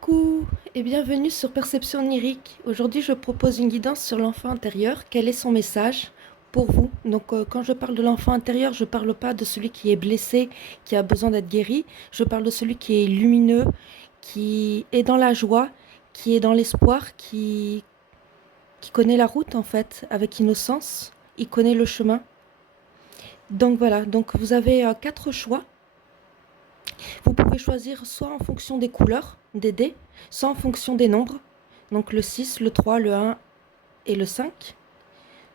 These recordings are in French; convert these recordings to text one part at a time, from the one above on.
Coucou et bienvenue sur Perception Onirique. Aujourd'hui, je propose une guidance sur l'enfant intérieur. Quel est son message pour vous? Donc, quand je parle de l'enfant intérieur, je ne parle pas de celui qui est blessé, qui a besoin d'être guéri. Je parle de celui qui est lumineux, qui est dans la joie, qui est dans l'espoir, qui connaît la route en fait, avec innocence. Il connaît le chemin. Donc voilà, donc vous avez quatre choix. Vous pouvez choisir soit en fonction des couleurs des dés, soit en fonction des nombres, donc le 6, le 3, le 1 et le 5,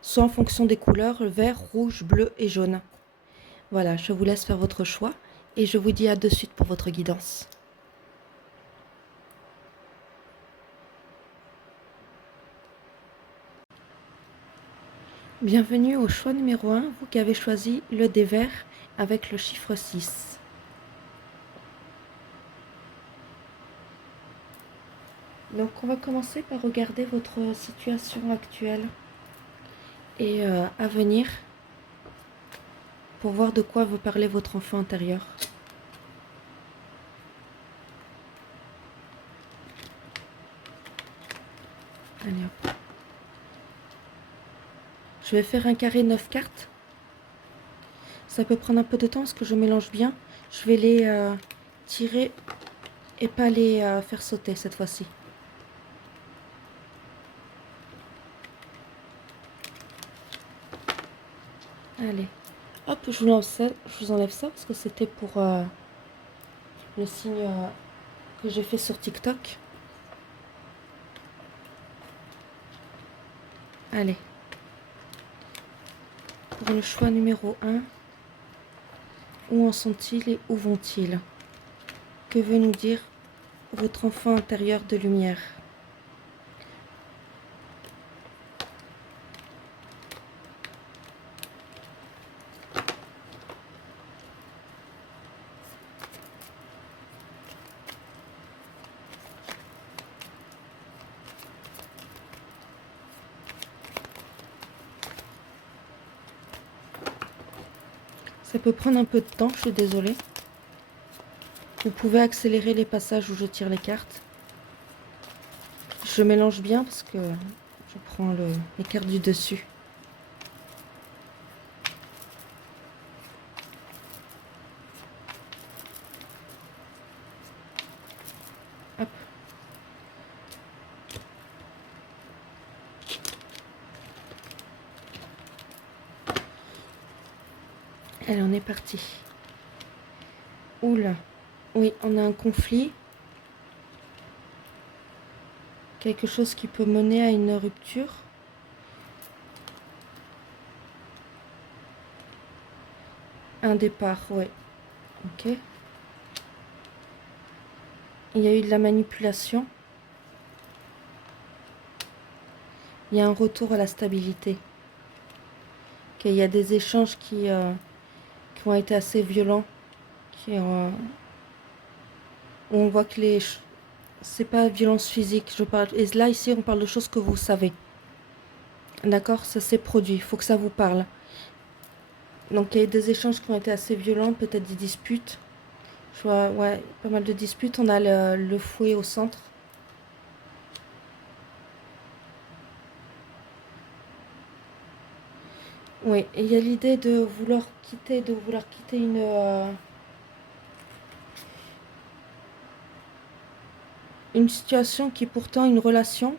soit en fonction des couleurs vert, rouge, bleu et jaune. Voilà, je vous laisse faire votre choix et je vous dis à de suite pour votre guidance. Bienvenue au choix numéro 1, vous qui avez choisi le dé vert avec le chiffre 6. Donc on va commencer par regarder votre situation actuelle et à venir pour voir de quoi vous parlez votre enfant intérieur. Allez hop. Je vais faire un carré 9 cartes. Ça peut prendre un peu de temps parce que je mélange bien. Je vais les tirer et pas les faire sauter cette fois-ci. Allez. Hop, je vous enlève ça parce que c'était pour le signe que j'ai fait sur TikTok. Allez. Pour le choix numéro 1, où en sont-ils et où vont-ils? Que veut nous dire votre enfant intérieur de lumière? Ça peut prendre un peu de temps, je suis désolée. Vous pouvez accélérer les passages où je tire les cartes. Je mélange bien parce que je prends les cartes du dessus. Hop. Allez, on est parti. Oula. Oui, on a un conflit. Quelque chose qui peut mener à une rupture. Un départ, ouais. Ok. Il y a eu de la manipulation. Il y a un retour à la stabilité. Okay, il y a des échanges qui ont été assez violents. Où on voit que c'est pas violence physique. Je parle, et là, ici, on parle de choses que vous savez. D'accord? Ça s'est produit. Il faut que ça vous parle. Donc, il y a eu des échanges qui ont été assez violents, peut-être des disputes. Je vois, ouais, pas mal de disputes. On a le fouet au centre. Oui, et il y a l'idée de vouloir quitter une situation qui est pourtant une relation,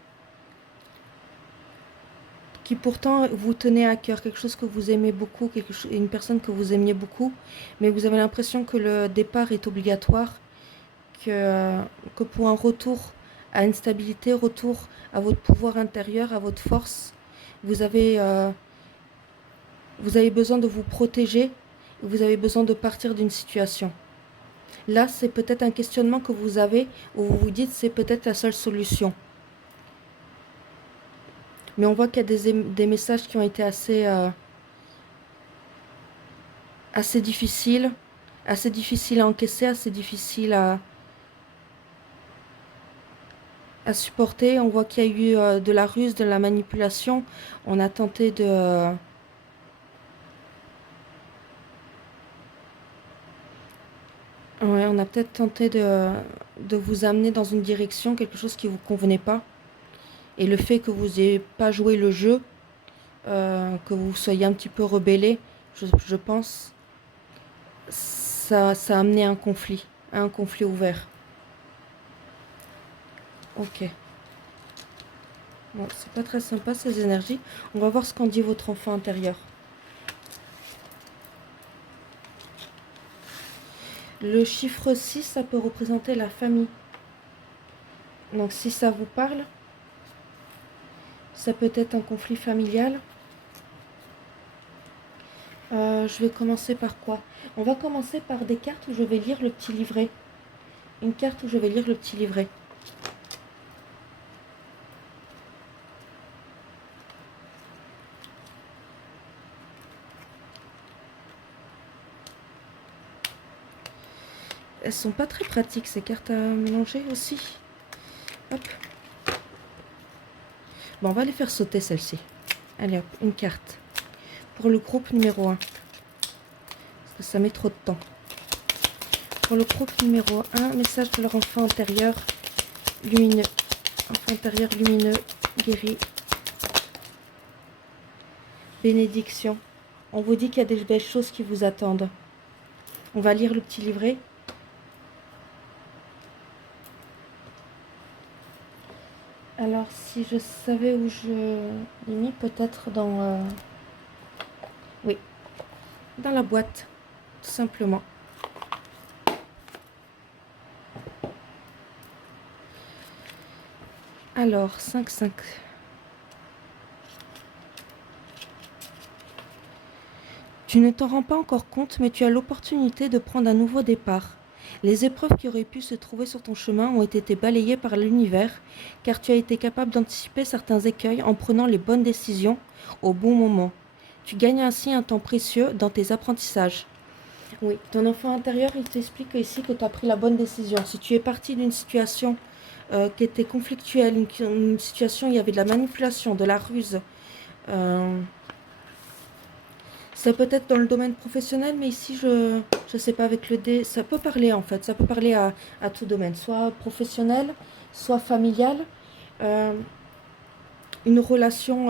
qui pourtant vous tenait à cœur, quelque chose que vous aimez beaucoup, une personne que vous aimiez beaucoup, mais vous avez l'impression que le départ est obligatoire, que pour un retour à une stabilité, retour à votre pouvoir intérieur, à votre force, vous avez besoin de vous protéger, vous avez besoin de partir d'une situation. Là, c'est peut-être un questionnement que vous avez où vous vous dites c'est peut-être la seule solution. Mais on voit qu'il y a des messages qui ont été assez difficiles à encaisser, assez difficiles à supporter. On voit qu'il y a eu de la ruse, de la manipulation. On a tenté de... ouais, on a peut-être tenté de vous amener dans une direction, quelque chose qui ne vous convenait pas. Et le fait que vous n'ayez pas joué le jeu, que vous soyez un petit peu rebellé, je pense, ça a amené un conflit ouvert. Ok. Bon, c'est pas très sympa ces énergies. On va voir ce qu'en dit votre enfant intérieur. Le chiffre 6, ça peut représenter la famille. Donc si ça vous parle, ça peut être un conflit familial. Je vais commencer par quoi? On va commencer par des cartes où je vais lire le petit livret. Une carte où je vais lire le petit livret. Elles sont pas très pratiques ces cartes à mélanger aussi. Hop. Bon, on va les faire sauter celles-ci. Allez hop, une carte. Pour le groupe numéro 1. Parce que ça met trop de temps. Pour le groupe numéro 1, message de leur enfant intérieur lumineux. Enfant intérieur lumineux, guéri. Bénédiction. On vous dit qu'il y a des belles choses qui vous attendent. On va lire le petit livret. Alors, si je savais où je l'ai mis, peut-être dans... oui, dans la boîte, tout simplement. Alors, 5-5. Tu ne t'en rends pas encore compte, mais tu as l'opportunité de prendre un nouveau départ. Les épreuves qui auraient pu se trouver sur ton chemin ont été balayées par l'univers, car tu as été capable d'anticiper certains écueils en prenant les bonnes décisions au bon moment. Tu gagnes ainsi un temps précieux dans tes apprentissages. Oui, ton enfant intérieur, il t'explique ici que tu as pris la bonne décision. Si tu es parti d'une situation qui était conflictuelle, une situation où il y avait de la manipulation, de la ruse, ça peut être dans le domaine professionnel, mais ici, je sais pas, avec le dé, ça peut parler en fait, ça peut parler à tout domaine, soit professionnel, soit familial. Euh, une relation,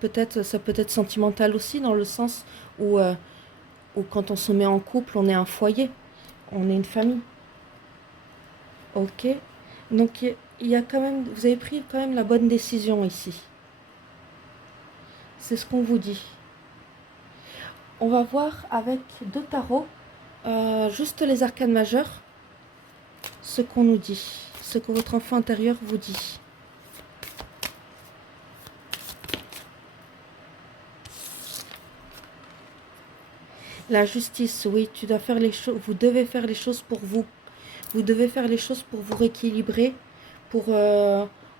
peut-être, ça peut être sentimental aussi, dans le sens où quand on se met en couple, on est un foyer, on est une famille. Ok. Donc il y a quand même, vous avez pris quand même la bonne décision ici. C'est ce qu'on vous dit. On va voir avec deux tarots, juste les arcanes majeures, ce qu'on nous dit, ce que votre enfant intérieur vous dit. La justice, oui, tu dois faire les choses, vous devez faire les choses pour vous. Vous devez faire les choses pour vous rééquilibrer, pour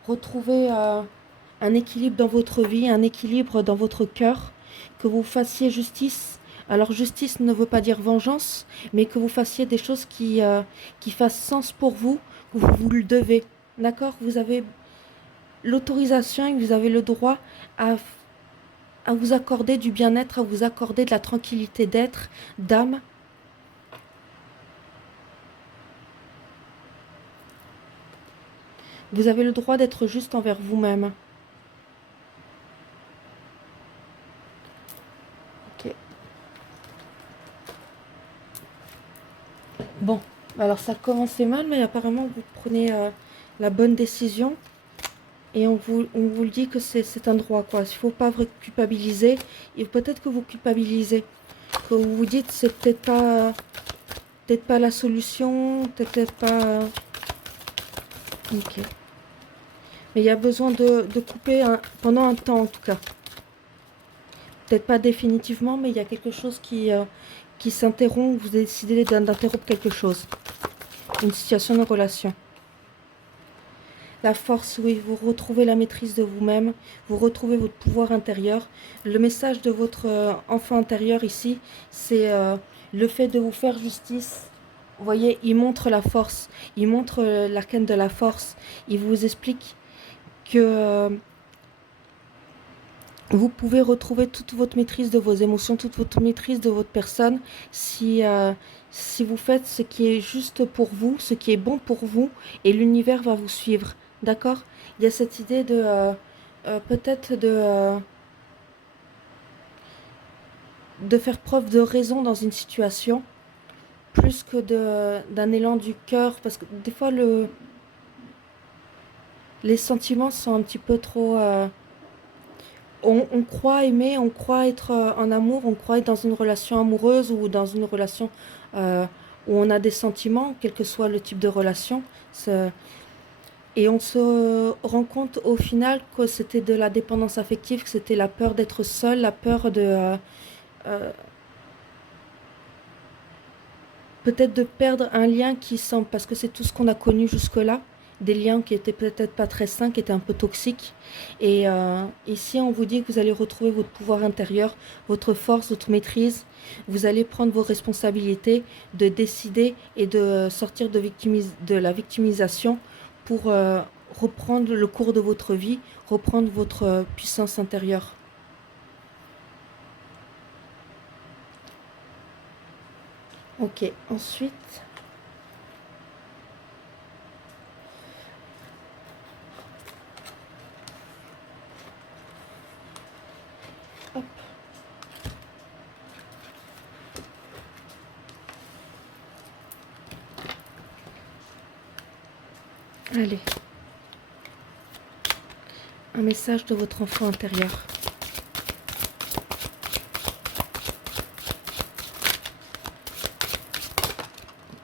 retrouver un équilibre dans votre vie, un équilibre dans votre cœur, que vous fassiez justice. Alors justice ne veut pas dire vengeance, mais que vous fassiez des choses qui fassent sens pour vous, que vous le devez. D'accord? Vous avez l'autorisation et vous avez le droit à vous accorder du bien-être, à vous accorder de la tranquillité d'être, d'âme. Vous avez le droit d'être juste envers vous-même. Ok. Bon, alors ça commençait mal, mais apparemment vous prenez la bonne décision. Et on vous le dit que c'est un droit, quoi. Il ne faut pas vous culpabiliser. Et peut-être que vous culpabilisez. Que vous vous dites c'est peut-être pas la solution, peut-être pas... Ok. Mais il y a besoin de couper pendant un temps, en tout cas. Peut-être pas définitivement, mais il y a quelque chose qui s'interrompt. Vous décidez d'interrompre quelque chose. Une situation de relation. La force, oui, vous retrouvez la maîtrise de vous-même, vous retrouvez votre pouvoir intérieur. Le message de votre enfant intérieur ici, c'est le fait de vous faire justice. Vous voyez, il montre la force, il montre l'arcane de la force. Il vous explique que vous pouvez retrouver toute votre maîtrise de vos émotions, toute votre maîtrise de votre personne si, Si vous faites ce qui est juste pour vous, ce qui est bon pour vous, et l'univers va vous suivre. D'accord? Il y a cette idée de peut-être de faire preuve de raison dans une situation, plus que d'un élan du cœur, parce que des fois les sentiments sont un petit peu trop... on croit aimer, on croit être en amour, on croit être dans une relation amoureuse ou dans une relation euh, où on a des sentiments, quel que soit le type de relation. Et on se rend compte au final que c'était de la dépendance affective, que c'était la peur d'être seul, la peur de euh, peut-être de perdre un lien qui semble, parce que c'est tout ce qu'on a connu jusque-là, des liens qui étaient peut-être pas très sains, qui étaient un peu toxiques. Et ici, on vous dit que vous allez retrouver votre pouvoir intérieur, votre force, votre maîtrise. Vous allez prendre vos responsabilités, de décider et de sortir de la victimisation pour reprendre le cours de votre vie, reprendre votre puissance intérieure. Ok, ensuite, hop, allez, un message de votre enfant intérieur.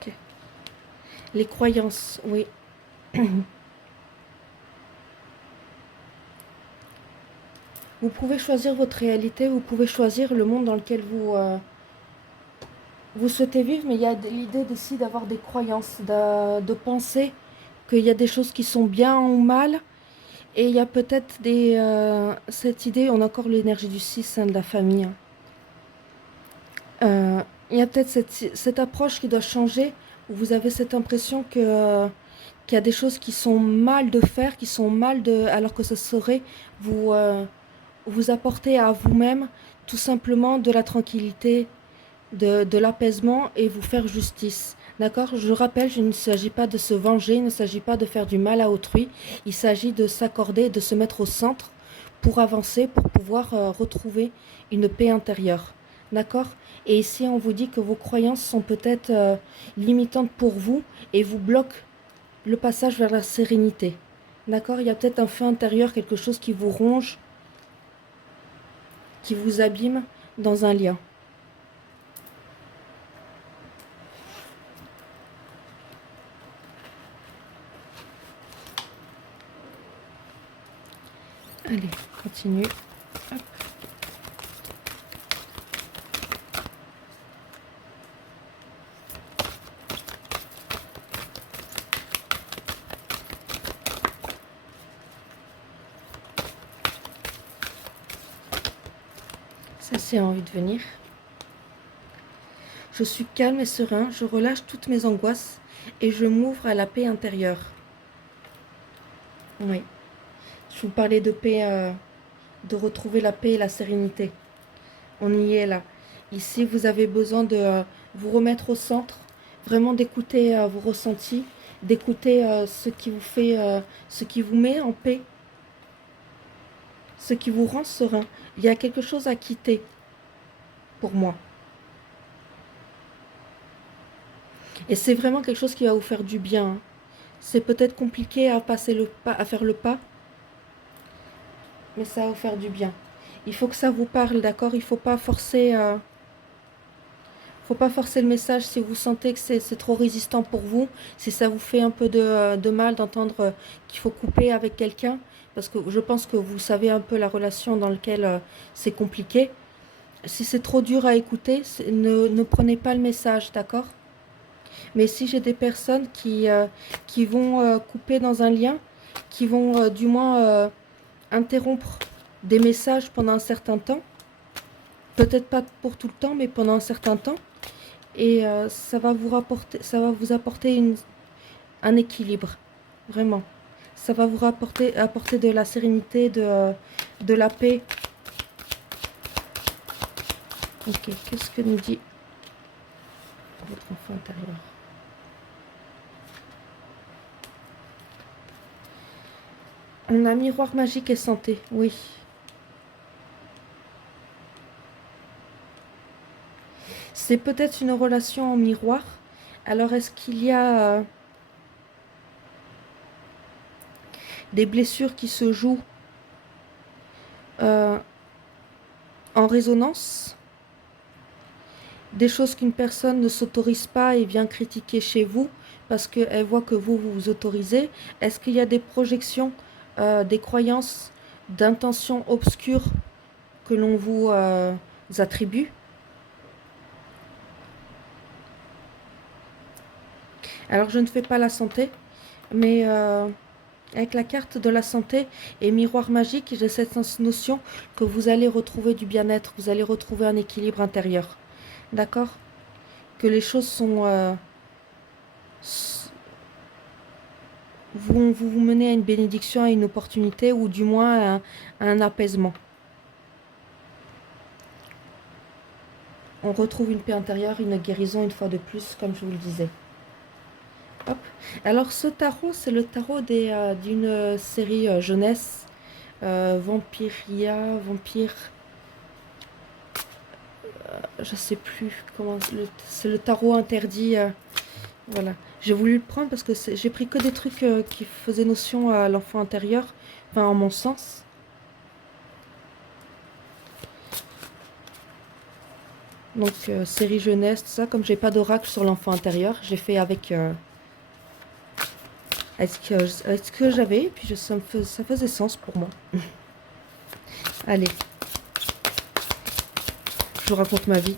Ok. Les croyances, oui. Vous pouvez choisir votre réalité, vous pouvez choisir le monde dans lequel vous souhaitez vivre, mais il y a l'idée aussi d'avoir des croyances, de penser qu'il y a des choses qui sont bien ou mal, et il y a peut-être cette idée, on a encore l'énergie du 6 hein, de la famille. Hein. Il y a peut-être cette approche qui doit changer, où vous avez cette impression qu'il y a des choses qui sont mal de faire, qui sont mal de, alors que ce serait vous, vous apporter à vous-même tout simplement de la tranquillité, de l'apaisement et vous faire justice. D'accord? Je rappelle, il ne s'agit pas de se venger, il ne s'agit pas de faire du mal à autrui, il s'agit de s'accorder, de se mettre au centre pour avancer, pour pouvoir retrouver une paix intérieure. D'accord? Et ici, on vous dit que vos croyances sont peut-être limitantes pour vous et vous bloquent le passage vers la sérénité. D'accord? Il y a peut-être un feu intérieur, quelque chose qui vous ronge, qui vous abîme dans un lien. Allez, continue. Hop. Ça, c'est envie de venir. Je suis calme et serein, je relâche toutes mes angoisses et je m'ouvre à la paix intérieure. Oui, je vous parlais de paix, de retrouver la paix et la sérénité. On y est là. Ici, vous avez besoin de vous remettre au centre, vraiment d'écouter vos ressentis, d'écouter ce qui vous fait, ce qui vous met en paix, ce qui vous rend serein. Il y a quelque chose à quitter pour moi. Et c'est vraiment quelque chose qui va vous faire du bien. Hein. C'est peut-être compliqué à passer le pas, à faire le pas, mais ça va vous faire du bien. Il faut que ça vous parle, d'accord? Il faut pas forcer le message si vous sentez que c'est trop résistant pour vous, si ça vous fait un peu de mal d'entendre qu'il faut couper avec quelqu'un, parce que je pense que vous savez un peu la relation dans laquelle c'est compliqué. Si c'est trop dur à écouter, ne prenez pas le message, d'accord? Mais si j'ai des personnes qui vont couper dans un lien, qui vont du moins interrompre des messages pendant un certain temps, peut-être pas pour tout le temps, mais pendant un certain temps, et ça va vous apporter un équilibre, vraiment. Ça va vous apporter de la sérénité, de la paix. Ok, qu'est-ce que nous dit votre enfant intérieur. On a miroir magique et santé, oui. C'est peut-être une relation en miroir. Alors, est-ce qu'il y a des blessures qui se jouent en résonance? Des choses qu'une personne ne s'autorise pas et vient critiquer chez vous parce qu'elle voit que vous vous autorisez? Est-ce qu'il y a des projections, des croyances, d'intentions obscures que l'on vous attribue? Alors, je ne fais pas la santé, mais avec la carte de la santé et miroir magique, j'ai cette notion que vous allez retrouver du bien-être, vous allez retrouver un équilibre intérieur. D'accord? Que les choses sont... vous menez à une bénédiction, à une opportunité, ou du moins à un apaisement. On retrouve une paix intérieure, une guérison une fois de plus, comme je vous le disais. Hop. Alors ce tarot, c'est le tarot d'une série jeunesse, Vampiria, Vampire, je sais plus comment, c'est le tarot interdit, voilà. J'ai voulu le prendre parce que j'ai pris que des trucs qui faisaient notion à l'enfant intérieur, enfin en mon sens. Donc série jeunesse, tout ça, comme j'ai pas d'oracle sur l'enfant intérieur, j'ai fait avec ce que j'avais, et puis ça faisait sens pour moi. Allez, je vous raconte ma vie.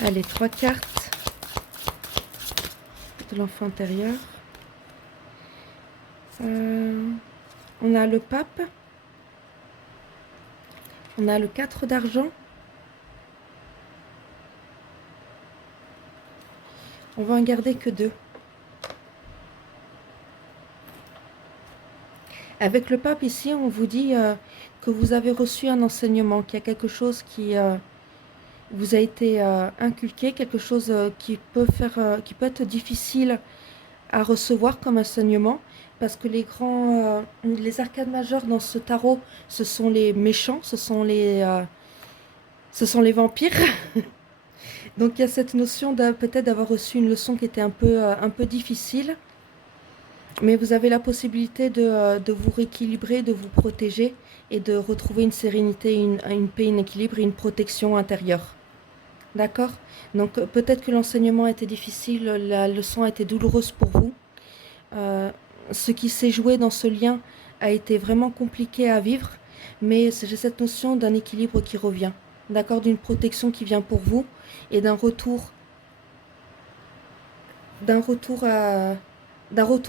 Allez, 3 cartes de l'enfant intérieur. On a le pape. On a le 4 d'argent. On va en garder que 2. Avec le pape ici, on vous dit que vous avez reçu un enseignement, qu'il y a quelque chose qui vous a été inculqué, quelque chose qui peut être difficile à recevoir comme enseignement, parce que les arcades majeures dans ce tarot, ce sont les méchants, ce sont les vampires. Donc il y a cette notion peut-être d'avoir reçu une leçon qui était un peu difficile, mais vous avez la possibilité de vous rééquilibrer, de vous protéger et de retrouver une sérénité, une paix, un équilibre et une protection intérieure. D'accord? Donc peut-être que l'enseignement a été difficile, la leçon a été douloureuse pour vous. Ce qui s'est joué dans ce lien a été vraiment compliqué à vivre, mais j'ai cette notion d'un équilibre qui revient, d'accord, d'une protection qui vient pour vous et d'un retour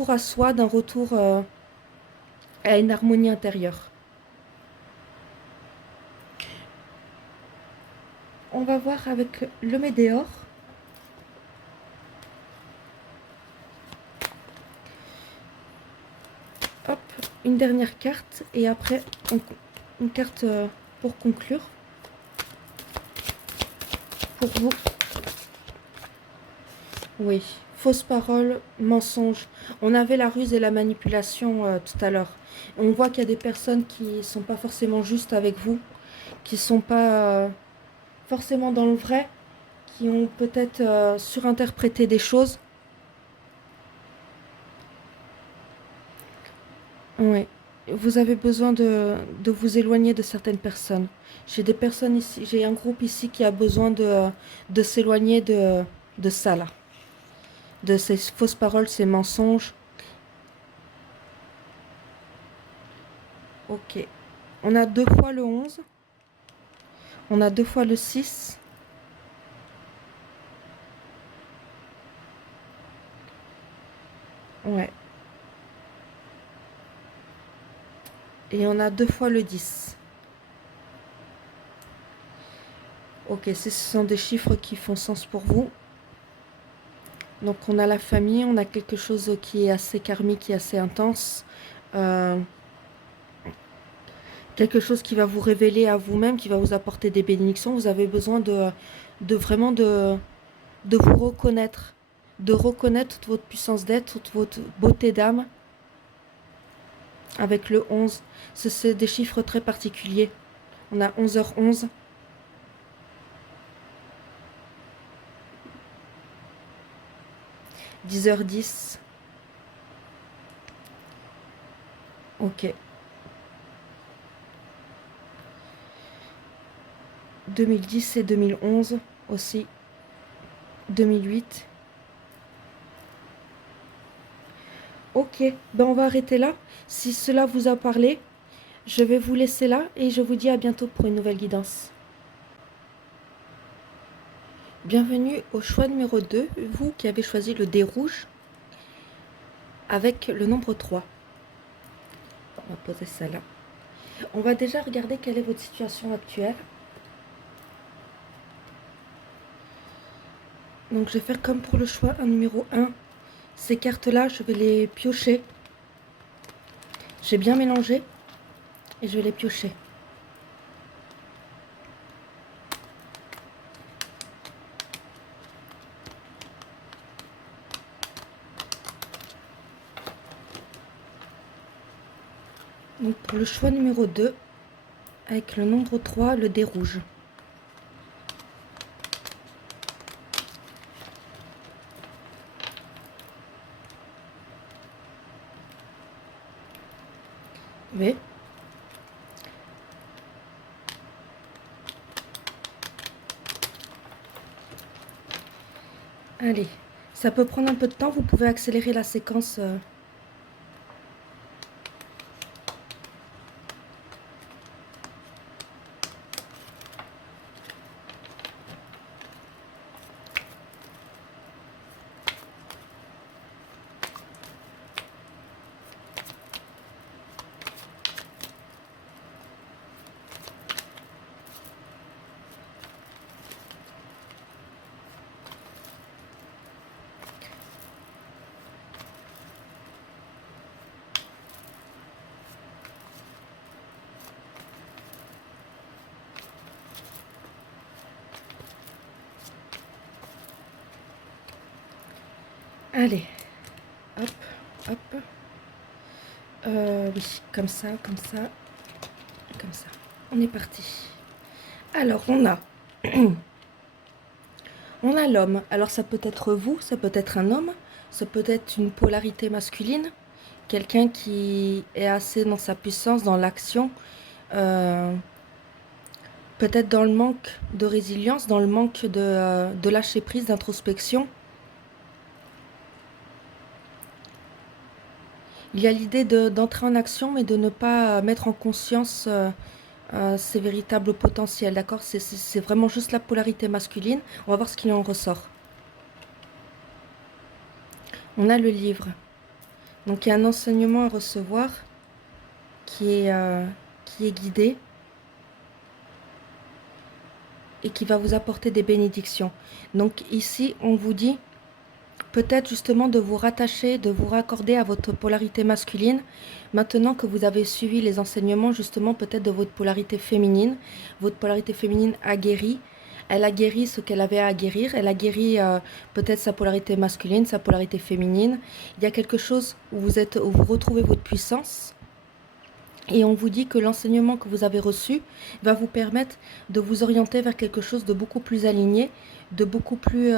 à soi, d'un retour à une harmonie intérieure. On va voir avec le Médéor. Hop, une dernière carte et après une carte pour conclure. Pour vous. Oui, fausse parole, mensonge. On avait la ruse et la manipulation tout à l'heure. On voit qu'il y a des personnes qui ne sont pas forcément justes avec vous, qui ne sont pas forcément dans le vrai, qui ont peut-être surinterprété des choses. Oui, vous avez besoin de vous éloigner de certaines personnes. J'ai des personnes ici, j'ai un groupe ici qui a besoin de s'éloigner de ça là, de ces fausses paroles, ces mensonges. Ok. On a 2 fois le 11. On a 2 fois le 6. Ouais. Et on a 2 fois le 10. Ok, ce sont des chiffres qui font sens pour vous. Donc on a la famille, on a quelque chose qui est assez karmique, qui est assez intense. Quelque chose qui va vous révéler à vous-même, qui va vous apporter des bénédictions. Vous avez besoin de vraiment de vous reconnaître, de reconnaître toute votre puissance d'être, toute votre beauté d'âme avec le 11. C'est des chiffres très particuliers. On a 11h11. 10h10. Ok. 2010 et 2011 aussi. 2008. Ok, ben on va arrêter là. Si cela vous a parlé, je vais vous laisser là et je vous dis à bientôt pour une nouvelle guidance. Bienvenue au choix numéro 2, vous qui avez choisi le dé rouge avec le nombre 3. On va poser ça là. On va déjà regarder quelle est votre situation actuelle. Donc je vais faire comme pour le choix un numéro 1. Ces cartes-là, je vais les piocher. J'ai bien mélangé et je vais les piocher. Donc pour le choix numéro 2, avec le nombre 3, le dé rouge. V. Allez, ça peut prendre un peu de temps, vous pouvez accélérer la séquence. Allez, hop, hop. Oui, comme ça, comme ça, comme ça. On est parti. Alors, on a... on a l'homme. Alors, ça peut être vous, ça peut être un homme, ça peut être une polarité masculine. Quelqu'un qui est assez dans sa puissance, dans l'action. Peut-être dans le manque de résilience, dans le manque de lâcher prise, d'introspection. Il y a l'idée d'entrer en action, mais de ne pas mettre en conscience ses véritables potentiels, d'accord? C'est vraiment juste la polarité masculine. On va voir ce qu'il en ressort. On a le livre. Donc, il y a un enseignement à recevoir qui est guidé et qui va vous apporter des bénédictions. Donc, ici, on vous dit... peut-être justement de vous rattacher, de vous raccorder à votre polarité masculine, maintenant que vous avez suivi les enseignements justement peut-être de votre polarité féminine. Votre polarité féminine a guéri, elle a guéri ce qu'elle avait à guérir, elle a guéri peut-être sa polarité masculine, sa polarité féminine. Il y a quelque chose où où vous retrouvez votre puissance. Et on vous dit que l'enseignement que vous avez reçu va vous permettre de vous orienter vers quelque chose de beaucoup plus aligné, de beaucoup plus...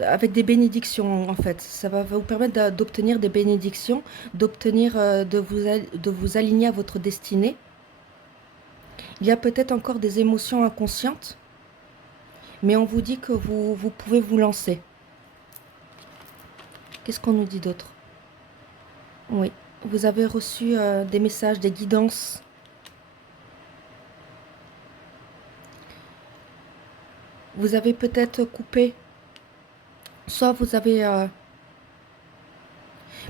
avec des bénédictions en fait. Ça va vous permettre d'obtenir des bénédictions, d'obtenir, de vous aligner à votre destinée. Il y a peut-être encore des émotions inconscientes, mais on vous dit que vous pouvez vous lancer. Qu'est-ce qu'on nous dit d'autre? Oui, vous avez reçu des messages, des guidances. Vous avez peut-être coupé. Soit vous avez...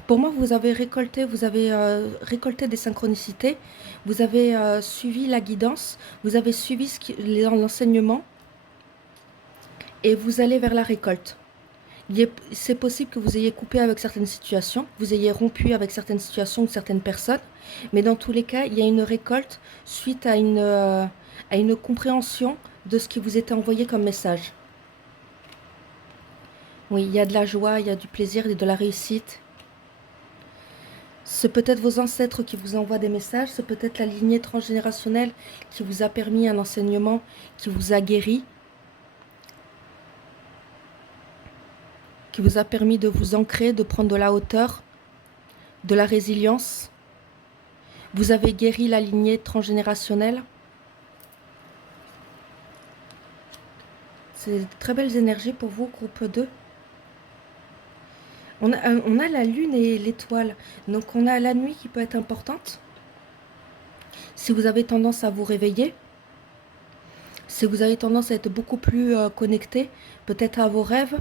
pour moi, vous avez récolté des synchronicités. Vous avez suivi la guidance. Vous avez suivi l'enseignement. Et vous allez vers la récolte. C'est possible que vous ayez coupé avec certaines situations. Vous ayez rompu avec certaines situations ou certaines personnes. Mais dans tous les cas, il y a une récolte suite à à une compréhension de ce qui vous était envoyé comme message. Oui, il y a de la joie, il y a du plaisir et de la réussite. C'est peut-être vos ancêtres qui vous envoient des messages, c'est peut-être la lignée transgénérationnelle qui vous a permis un enseignement, qui vous a guéri, qui vous a permis de vous ancrer, de prendre de la hauteur, de la résilience. Vous avez guéri la lignée transgénérationnelle. C'est de très belles énergies pour vous, groupe 2. On a la lune et l'étoile, donc on a la nuit qui peut être importante. Si vous avez tendance à vous réveiller, si vous avez tendance à être beaucoup plus connecté, peut-être à vos rêves,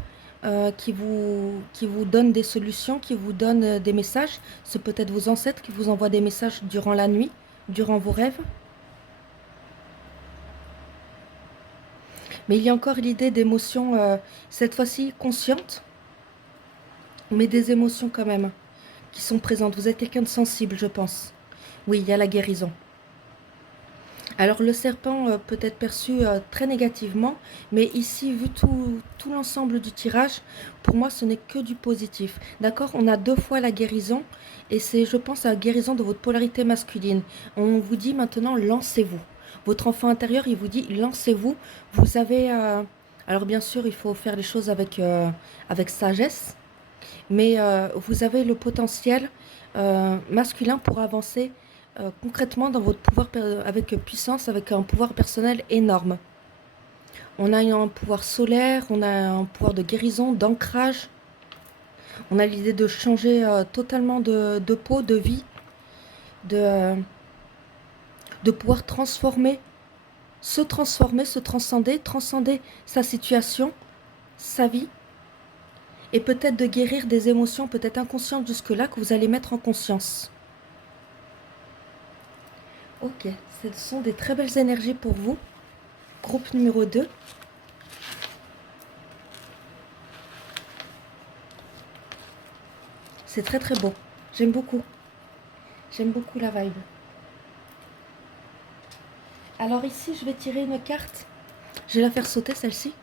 qui vous donnent des solutions, qui vous donnent des messages. C'est peut-être vos ancêtres qui vous envoient des messages durant la nuit, durant vos rêves. Mais il y a encore l'idée d'émotions, cette fois-ci conscientes, mais des émotions quand même, qui sont présentes. Vous êtes quelqu'un de sensible, je pense. Oui, il y a la guérison. Alors le serpent peut être perçu très négativement, mais ici, vu tout l'ensemble du tirage, pour moi, ce n'est que du positif. D'accord? On a 2 fois la guérison, et c'est, je pense, la guérison de votre polarité masculine. On vous dit maintenant, lancez-vous. Votre enfant intérieur, il vous dit, lancez-vous. Vous avez... alors bien sûr, il faut faire les choses avec sagesse, mais vous avez le potentiel masculin pour avancer concrètement dans votre pouvoir avec puissance, avec un pouvoir personnel énorme. On a un pouvoir solaire, on a un pouvoir de guérison, d'ancrage. On a l'idée de changer totalement de peau, de vie, de pouvoir se transformer, se transcender sa situation, sa vie, et peut-être de guérir des émotions peut-être inconscientes jusque-là que vous allez mettre en conscience. Ok, ce sont des très belles énergies pour vous. Groupe numéro 2. C'est très très beau. J'aime beaucoup. J'aime beaucoup la vibe. Alors ici, je vais tirer une carte. Je vais la faire sauter, celle-ci.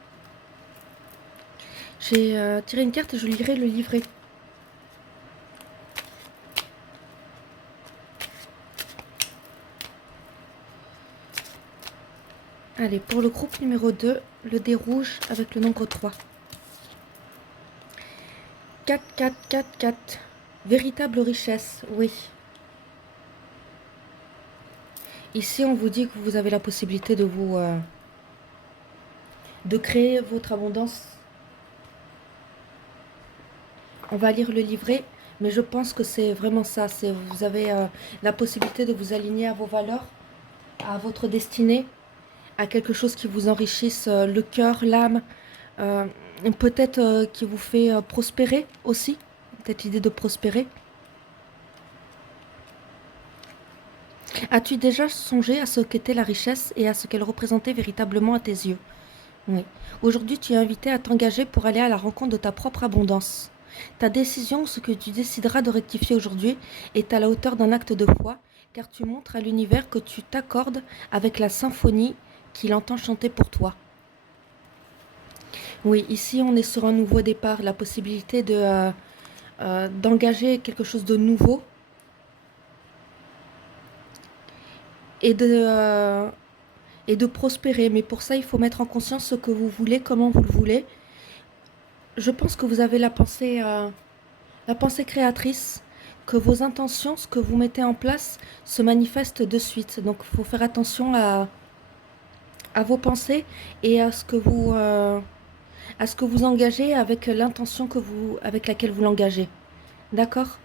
J'ai tiré une carte et je lirai le livret. Allez, pour le groupe numéro 2, le dé rouge avec le nombre 3. 4, 4, 4, 4. Véritable richesse, oui. Ici, on vous dit que vous avez la possibilité de de créer votre abondance. On va lire le livret, mais je pense que c'est vraiment ça. Vous avez la possibilité de vous aligner à vos valeurs, à votre destinée, à quelque chose qui vous enrichisse le cœur, l'âme, peut-être qui vous fait prospérer aussi, peut-être l'idée de prospérer. As-tu déjà songé à ce qu'était la richesse et à ce qu'elle représentait véritablement à tes yeux? Oui. Aujourd'hui, tu es invité à t'engager pour aller à la rencontre de ta propre abondance. Ta décision, ce que tu décideras de rectifier aujourd'hui, est à la hauteur d'un acte de foi, car tu montres à l'univers que tu t'accordes avec la symphonie qu'il entend chanter pour toi. Oui, ici on est sur un nouveau départ, la possibilité d'engager quelque chose de nouveau et de prospérer. Mais pour ça, il faut mettre en conscience ce que vous voulez, comment vous le voulez. Je pense que vous avez la pensée créatrice, que vos intentions, ce que vous mettez en place, se manifestent de suite. Donc il faut faire attention à vos pensées et à ce que vous engagez avec l'intention avec laquelle vous l'engagez. D'accord?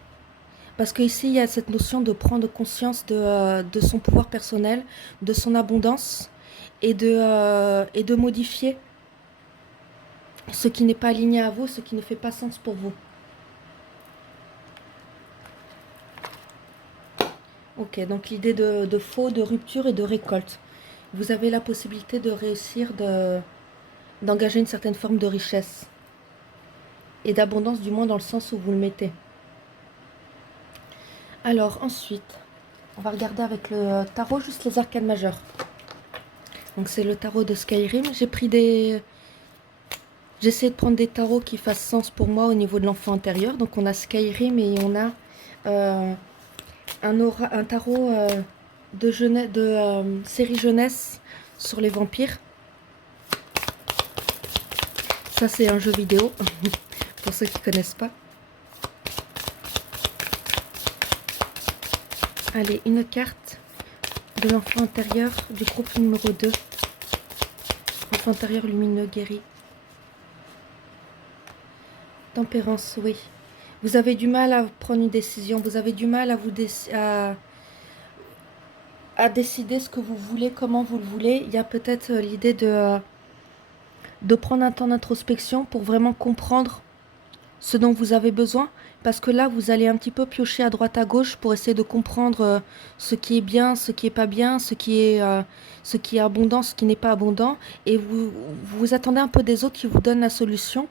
Parce qu'ici, il y a cette notion de prendre conscience de son pouvoir personnel, de son abondance, et de modifier ce qui n'est pas aligné à vous, ce qui ne fait pas sens pour vous. Ok, donc l'idée de faux, de rupture et de récolte. Vous avez la possibilité de réussir, d'engager une certaine forme de richesse. Et d'abondance, du moins dans le sens où vous le mettez. Alors ensuite, on va regarder avec le tarot juste les arcanes majeures. Donc c'est le tarot de Skyrim. J'ai essayé de prendre des tarots qui fassent sens pour moi au niveau de l'enfant intérieur. Donc on a Skyrim et on a euh, un tarot de série jeunesse sur les vampires. Ça c'est un jeu vidéo, pour ceux qui ne connaissent pas. Allez, une carte de l'enfant intérieur du groupe numéro 2. Enfant intérieur lumineux guéri. Tempérance, oui. Vous avez du mal à prendre une décision. Vous avez du mal à décider ce que vous voulez, comment vous le voulez. Il y a peut-être l'idée de prendre un temps d'introspection pour vraiment comprendre ce dont vous avez besoin. Parce que là, vous allez un petit peu piocher à droite à gauche pour essayer de comprendre ce qui est bien, ce qui est pas bien, ce qui est abondant, ce qui n'est pas abondant. Et vous attendez un peu des autres qui vous donnent la solution.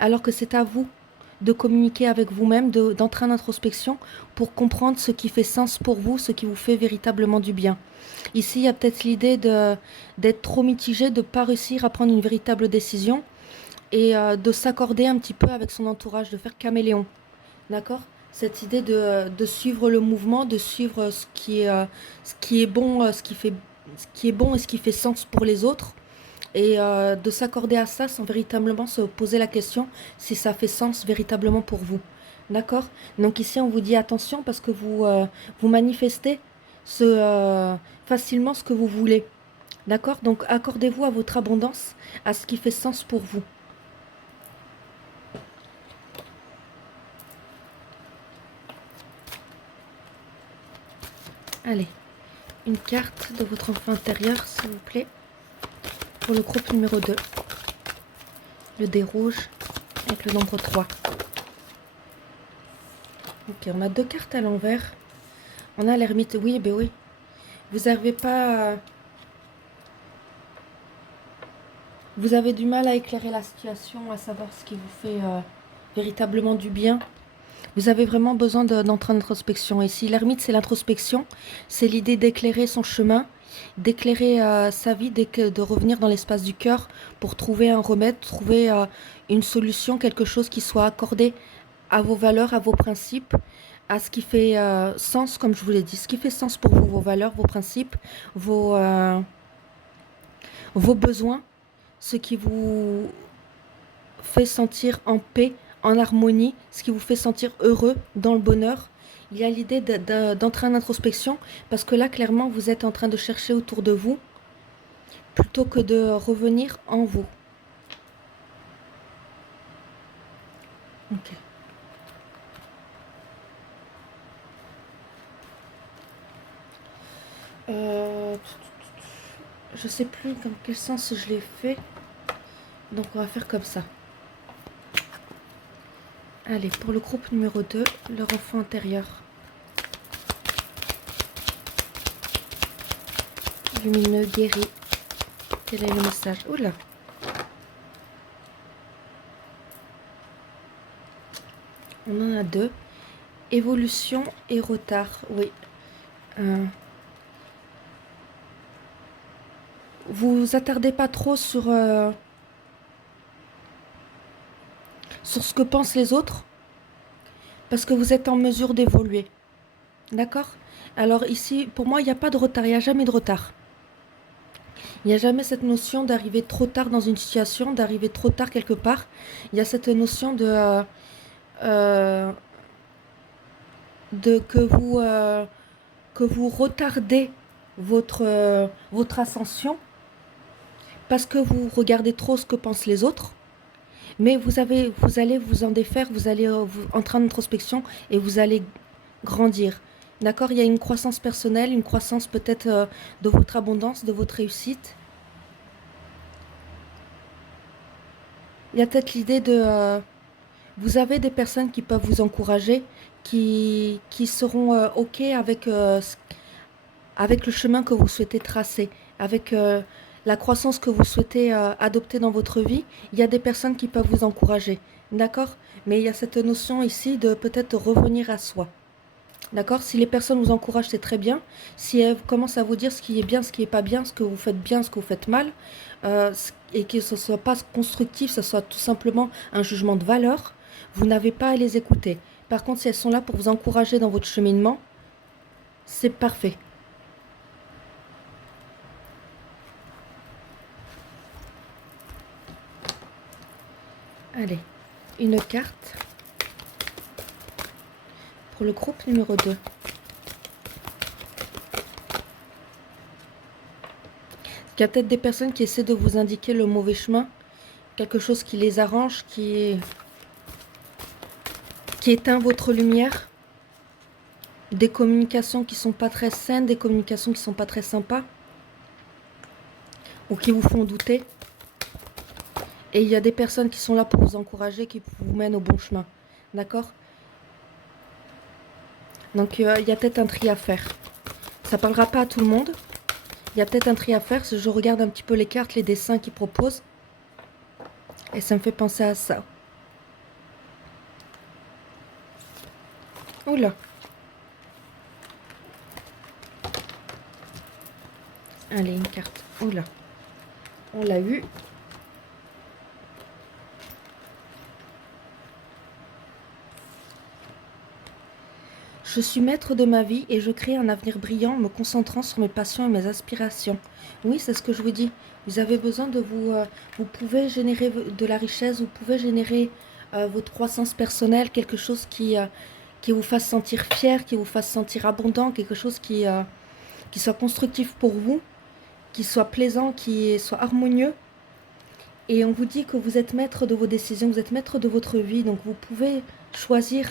Alors que c'est à vous de communiquer avec vous-même, d'entrer en introspection pour comprendre ce qui fait sens pour vous, ce qui vous fait véritablement du bien. Ici, il y a peut-être l'idée d'être trop mitigé, de ne pas réussir à prendre une véritable décision et de s'accorder un petit peu avec son entourage, de faire caméléon. D'accord? Cette idée de suivre le mouvement, de suivre ce qui est bon, ce qui est bon et ce qui fait sens pour les autres. Et de s'accorder à ça sans véritablement se poser la question si ça fait sens véritablement pour vous. D'accord? Donc ici, on vous dit attention parce que vous manifestez facilement ce que vous voulez. D'accord? Donc accordez-vous à votre abondance, à ce qui fait sens pour vous. Allez, une carte de votre enfant intérieur, s'il vous plaît. Pour le groupe numéro 2, le dé rouge avec le nombre 3. Ok, on a deux cartes à l'envers. On a l'ermite, oui, ben oui. Vous n'arrivez pas... Vous avez du mal à éclairer la situation, à savoir ce qui vous fait véritablement du bien. Vous avez vraiment besoin d'entrer en introspection. Ici, l'ermite, c'est l'introspection. C'est l'idée d'éclairer son chemin, d'éclairer sa vie, de revenir dans l'espace du cœur pour trouver un remède, trouver une solution, quelque chose qui soit accordé à vos valeurs, à vos principes, à ce qui fait sens, comme je vous l'ai dit, ce qui fait sens pour vous, vos valeurs, vos principes, vos besoins, ce qui vous fait sentir en paix, en harmonie, ce qui vous fait sentir heureux, dans le bonheur. Il y a l'idée d'entrer en introspection, parce que là, clairement, vous êtes en train de chercher autour de vous, plutôt que de revenir en vous. Ok. Je sais plus dans quel sens je l'ai fait, donc on va faire comme ça. Allez, pour le groupe numéro 2, leur enfant intérieur. Lumineux, guéri. Quel est le message? Oula! On en a deux. Évolution et retard, oui. Vous attardez pas trop sur ce que pensent les autres, parce que vous êtes en mesure d'évoluer. D'accord? Alors ici, pour moi, il n'y a pas de retard, il n'y a jamais de retard. Il n'y a jamais cette notion d'arriver trop tard dans une situation, d'arriver trop tard quelque part. Il y a cette notion que vous retardez votre ascension parce que vous regardez trop ce que pensent les autres. Mais vous allez vous en défaire, vous allez entrer en introspection et vous allez grandir. D'accord? Il y a une croissance personnelle, une croissance peut-être de votre abondance, de votre réussite. Il y a peut-être l'idée vous avez des personnes qui peuvent vous encourager, qui seront OK avec le chemin que vous souhaitez tracer, avec la croissance que vous souhaitez adopter dans votre vie. Il y a des personnes qui peuvent vous encourager, d'accord? Mais il y a cette notion ici de peut-être revenir à soi. D'accord? Si les personnes vous encouragent, c'est très bien. Si elles commencent à vous dire ce qui est bien, ce qui n'est pas bien, ce que vous faites bien, ce que vous faites mal, et que ce ne soit pas constructif, ce soit tout simplement un jugement de valeur, vous n'avez pas à les écouter. Par contre, si elles sont là pour vous encourager dans votre cheminement, c'est parfait. Allez, une carte pour le groupe numéro 2. Il y a peut-être des personnes qui essaient de vous indiquer le mauvais chemin, quelque chose qui les arrange, qui éteint votre lumière, des communications qui sont pas très saines, des communications qui sont pas très sympas, ou qui vous font douter. Et il y a des personnes qui sont là pour vous encourager, qui vous mènent au bon chemin. D'accord? Donc il y a peut-être un tri à faire. Ça parlera pas à tout le monde. Il y a peut-être un tri à faire. Je regarde un petit peu les cartes, les dessins qu'ils proposent. Et ça me fait penser à ça. Oula. Allez, une carte. Oula. On l'a eu. Je suis maître de ma vie et je crée un avenir brillant en me concentrant sur mes passions et mes aspirations. Oui, c'est ce que je vous dis. Vous avez besoin de vous... vous pouvez générer de la richesse, vous pouvez générer votre croissance personnelle, quelque chose qui vous fasse sentir fier, qui vous fasse sentir abondant, quelque chose qui soit constructif pour vous, qui soit plaisant, qui soit harmonieux. Et on vous dit que vous êtes maître de vos décisions, vous êtes maître de votre vie, donc vous pouvez choisir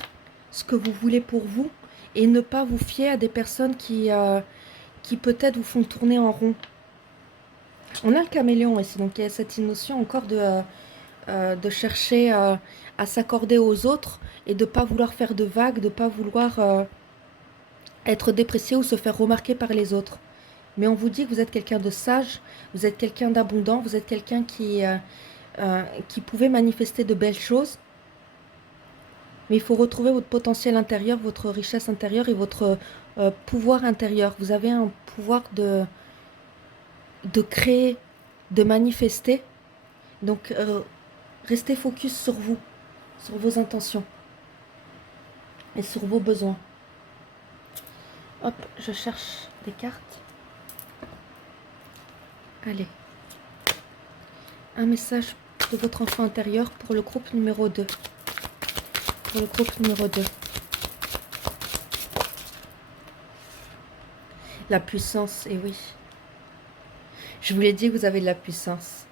ce que vous voulez pour vous et ne pas vous fier à des personnes qui peut-être vous font tourner en rond. On a le caméléon ici, donc il y a cette notion encore de chercher à s'accorder aux autres et de ne pas vouloir faire de vagues, de ne pas vouloir être déprécié ou se faire remarquer par les autres. Mais on vous dit que vous êtes quelqu'un de sage, vous êtes quelqu'un d'abondant, vous êtes quelqu'un qui pouvait manifester de belles choses. Mais il faut retrouver votre potentiel intérieur, votre richesse intérieure et votre pouvoir intérieur. Vous avez un pouvoir de créer, de manifester. Donc, restez focus sur vous, sur vos intentions et sur vos besoins. Hop, je cherche des cartes. Allez. Un message de votre enfant intérieur pour le groupe numéro 2. Pour le groupe numéro 2. La puissance, et oui. Je vous l'ai dit, vous avez de la puissance.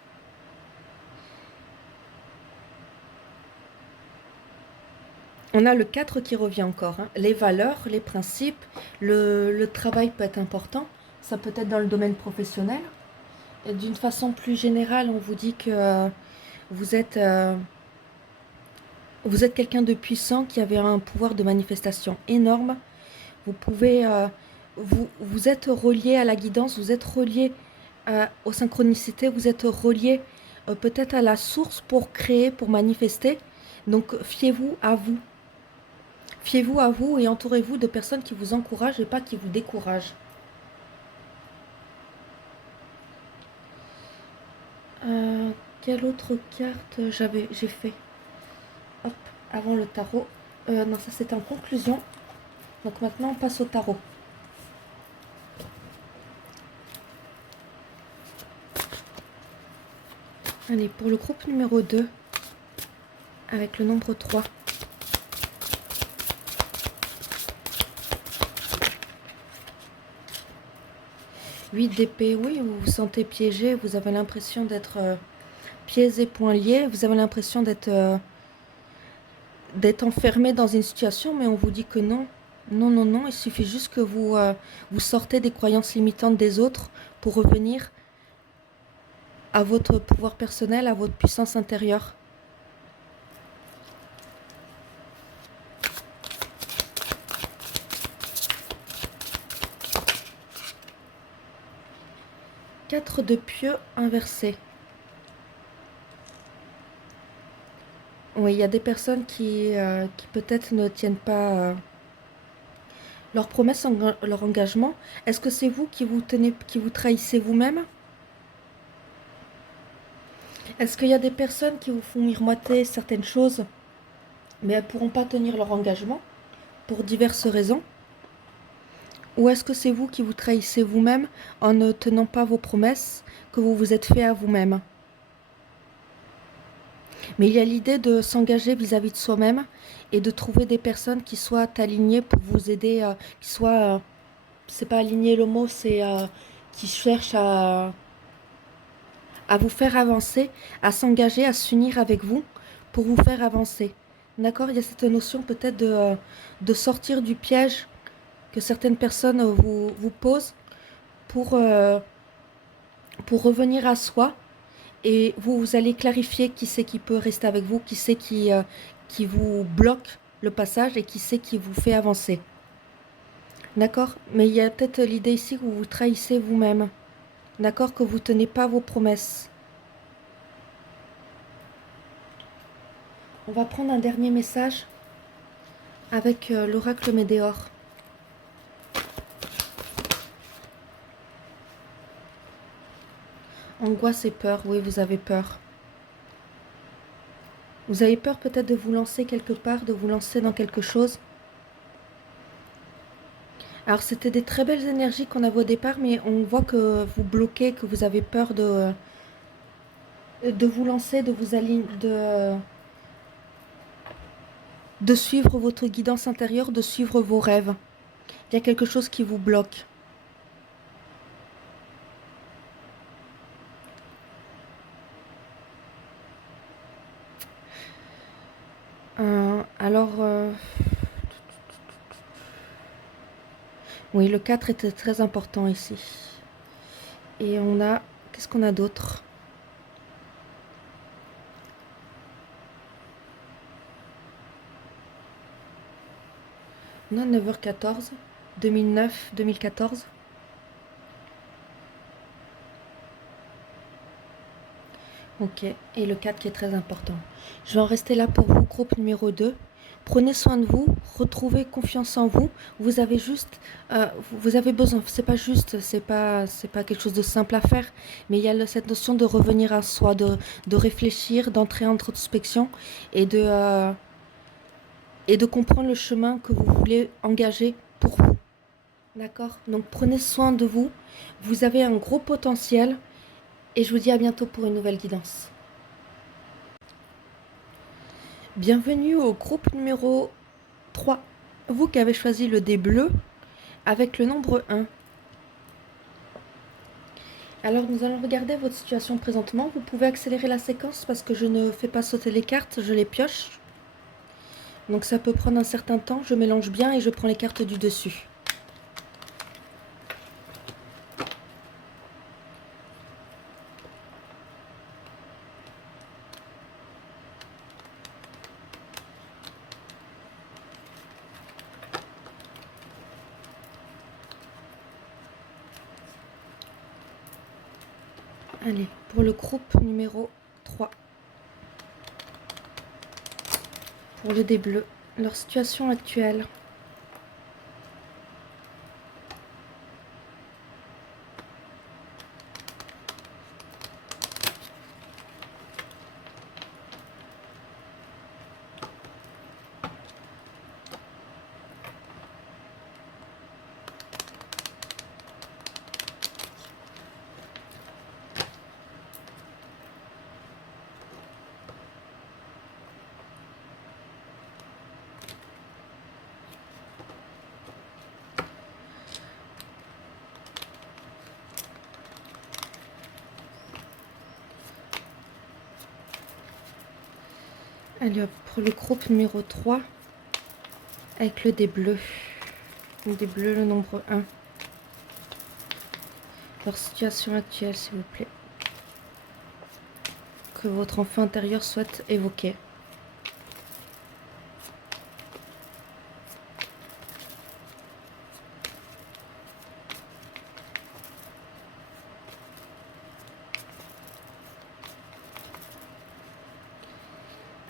On a le 4 qui revient encore. Hein. Les valeurs, les principes, le travail peut être important. Ça peut être dans le domaine professionnel. D'une façon plus générale, on vous dit que vous êtes quelqu'un de puissant qui avait un pouvoir de manifestation énorme. Vous pouvez... vous êtes relié à la guidance, vous êtes relié aux synchronicités, vous êtes relié peut-être à la source pour créer, pour manifester. Donc, fiez-vous à vous. Fiez-vous à vous et entourez-vous de personnes qui vous encouragent et pas qui vous découragent. Quelle autre carte j'ai fait? Hop, avant le tarot. Non, ça c'était en conclusion. Donc maintenant on passe au tarot. Allez, pour le groupe numéro 2, avec le nombre 3. Huit d'épée, oui, vous vous sentez piégé, vous avez l'impression d'être pieds et poings liés, vous avez l'impression d'être enfermé dans une situation, mais on vous dit que non. Non, non, non, il suffit juste que vous sortez des croyances limitantes des autres pour revenir à votre pouvoir personnel, à votre puissance intérieure. Quatre de pieux inversés. Oui, il y a des personnes qui peut-être ne tiennent pas Leurs promesses, leur engagement, est-ce que c'est vous qui vous tenez, qui vous trahissez vous-même? Est-ce qu'il y a des personnes qui vous font miroiter certaines choses, mais elles ne pourront pas tenir leur engagement pour diverses raisons? Ou est-ce que c'est vous qui vous trahissez vous-même en ne tenant pas vos promesses que vous vous êtes fait à vous-même? Mais il y a l'idée de s'engager vis-à-vis de soi-même et de trouver des personnes qui soient alignées pour vous aider, qui soient, c'est pas aligner le mot, c'est qui cherchent à vous faire avancer, à s'engager, à s'unir avec vous pour vous faire avancer. D'accord? Il y a cette notion peut-être de sortir du piège que certaines personnes vous posent pour, euh, pour revenir à soi. Et vous allez clarifier qui c'est qui peut rester avec vous, qui c'est qui vous bloque le passage et qui c'est qui vous fait avancer. D'accord? Mais il y a peut-être l'idée ici que vous vous trahissez vous-même. D'accord? Que vous ne tenez pas vos promesses. On va prendre un dernier message avec l'oracle Médéor. Angoisse et peur, oui, vous avez peur. Vous avez peur peut-être de vous lancer quelque part, de vous lancer dans quelque chose. Alors c'était des très belles énergies qu'on avait au départ, mais on voit que vous bloquez, que vous avez peur de vous lancer, de vous aligner, de suivre votre guidance intérieure, de suivre vos rêves. Il y a quelque chose qui vous bloque. Alors, oui, le 4 était très important ici. Et on a, qu'est-ce qu'on a d'autre? On a 9h14, 2009, 2014. Ok, et le 4 qui est très important. Je vais en rester là pour vous, groupe numéro 2. Prenez soin de vous, retrouvez confiance en vous. Vous avez juste, vous avez besoin, c'est pas juste, c'est pas quelque chose de simple à faire, mais il y a cette notion de revenir à soi, de réfléchir, d'entrer en introspection et et de comprendre le chemin que vous voulez engager pour vous. D'accord? Donc prenez soin de vous. Vous avez un gros potentiel et je vous dis à bientôt pour une nouvelle guidance. Bienvenue au groupe numéro 3. Vous qui avez choisi le dé bleu avec le nombre 1. Alors nous allons regarder votre situation présentement. Vous pouvez accélérer la séquence parce que je ne fais pas sauter les cartes, je les pioche. Donc ça peut prendre un certain temps. Je mélange bien et je prends les cartes du dessus. Allez, pour le groupe numéro 3. Pour le dé bleu, leur situation actuelle. Allez hop, pour le groupe numéro 3, avec le dé bleu. Le dé bleu, le nombre 1. Leur situation actuelle, s'il vous plaît. Que votre enfant intérieur souhaite évoquer.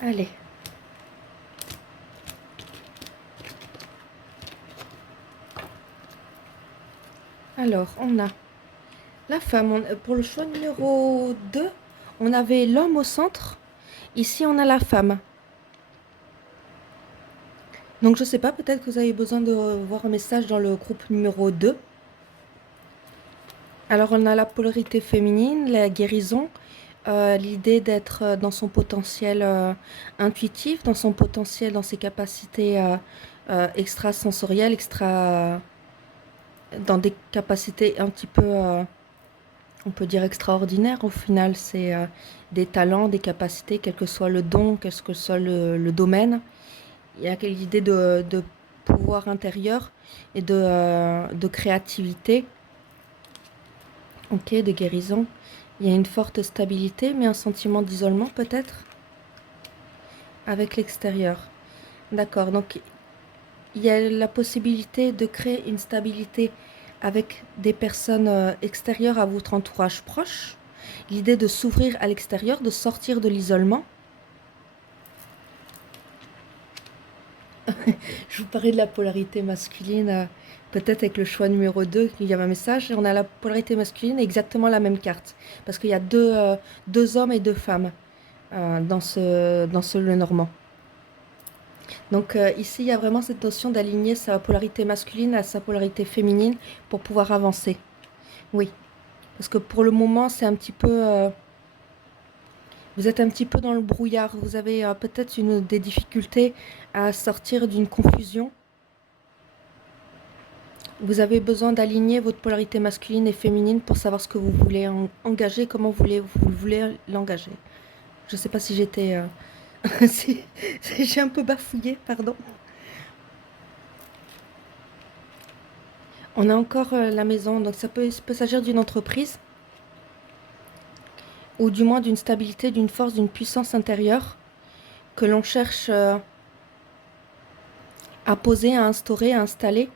Allez. Alors, on a la femme. Pour le choix numéro 2, on avait l'homme au centre. Ici, on a la femme. Donc, je ne sais pas, peut-être que vous avez besoin de voir un message dans le groupe numéro 2. Alors, on a la polarité féminine, la guérison, l'idée d'être dans son potentiel intuitif, dans son potentiel, dans ses capacités extrasensorielles, dans des capacités un petit peu, on peut dire extraordinaires au final. C'est des talents, des capacités, quel que soit le don, quel que soit le domaine. Il y a l'idée de pouvoir intérieur et de créativité, ok, de guérison. Il y a une forte stabilité, mais un sentiment d'isolement peut-être avec l'extérieur. D'accord, donc il y a la possibilité de créer une stabilité avec des personnes extérieures à votre entourage proche. L'idée de s'ouvrir à l'extérieur, de sortir de l'isolement. Je vous parlais de la polarité masculine, peut-être avec le choix numéro 2, il y a un message. On a la polarité masculine, exactement la même carte. Parce qu'il y a deux hommes et deux femmes dans ce Lenormand. Donc ici, il y a vraiment cette notion d'aligner sa polarité masculine à sa polarité féminine pour pouvoir avancer. Oui, parce que pour le moment, c'est un petit peu... vous êtes un petit peu dans le brouillard. Vous avez peut-être des difficultés à sortir d'une confusion. Vous avez besoin d'aligner votre polarité masculine et féminine pour savoir ce que vous voulez engager, comment vous voulez l'engager. Je ne sais pas si j'étais... j'ai un peu bafouillé, pardon. On a encore la maison, donc ça peut s'agir d'une entreprise, ou du moins d'une stabilité, d'une force, d'une puissance intérieure que l'on cherche à poser, à instaurer, à installer.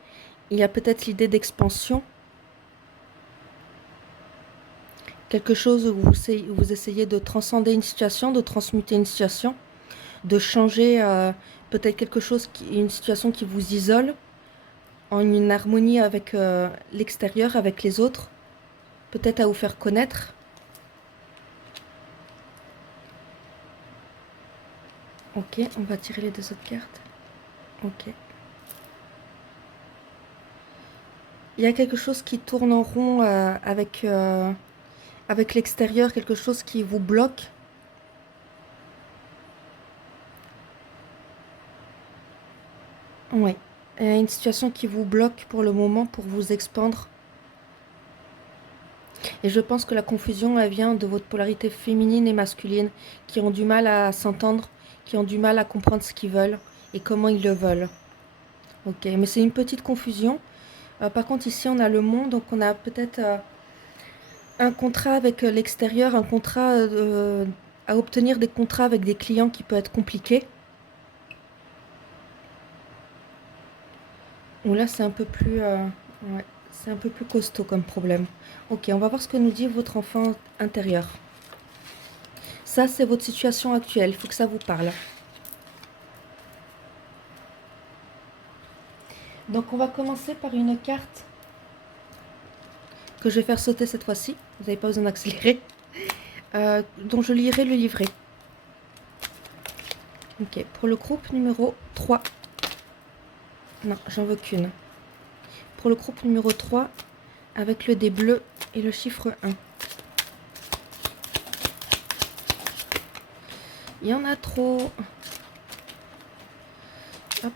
Il y a peut-être l'idée d'expansion, quelque chose où vous essayez de transcender une situation, de transmuter une situation, de changer peut-être quelque chose, une situation qui vous isole, en une harmonie avec l'extérieur, avec les autres, peut-être à vous faire connaître. Ok, on va tirer les deux autres cartes. Ok. Il y a quelque chose qui tourne en rond avec l'extérieur, quelque chose qui vous bloque. Oui. Une situation qui vous bloque pour le moment pour vous expandre. Et je pense que la confusion, elle vient de votre polarité féminine et masculine, qui ont du mal à s'entendre, qui ont du mal à comprendre ce qu'ils veulent et comment ils le veulent. Ok, mais c'est une petite confusion. Par contre, ici, on a le monde, donc on a peut-être un contrat avec l'extérieur, un contrat à obtenir des contrats avec des clients qui peut être compliqué. Ou là, c'est un peu plus, ouais, c'est un peu plus costaud comme problème. Ok, on va voir ce que nous dit votre enfant intérieur. Ça, c'est votre situation actuelle. Il faut que ça vous parle. Donc, on va commencer par une carte que je vais faire sauter cette fois-ci. Vous n'avez pas besoin d'accélérer. Dont je lirai le livret. Ok, pour le groupe numéro 3. Non, j'en veux qu'une. Pour le groupe numéro 3, avec le dé bleu et le chiffre 1. Il y en a trop. Hop.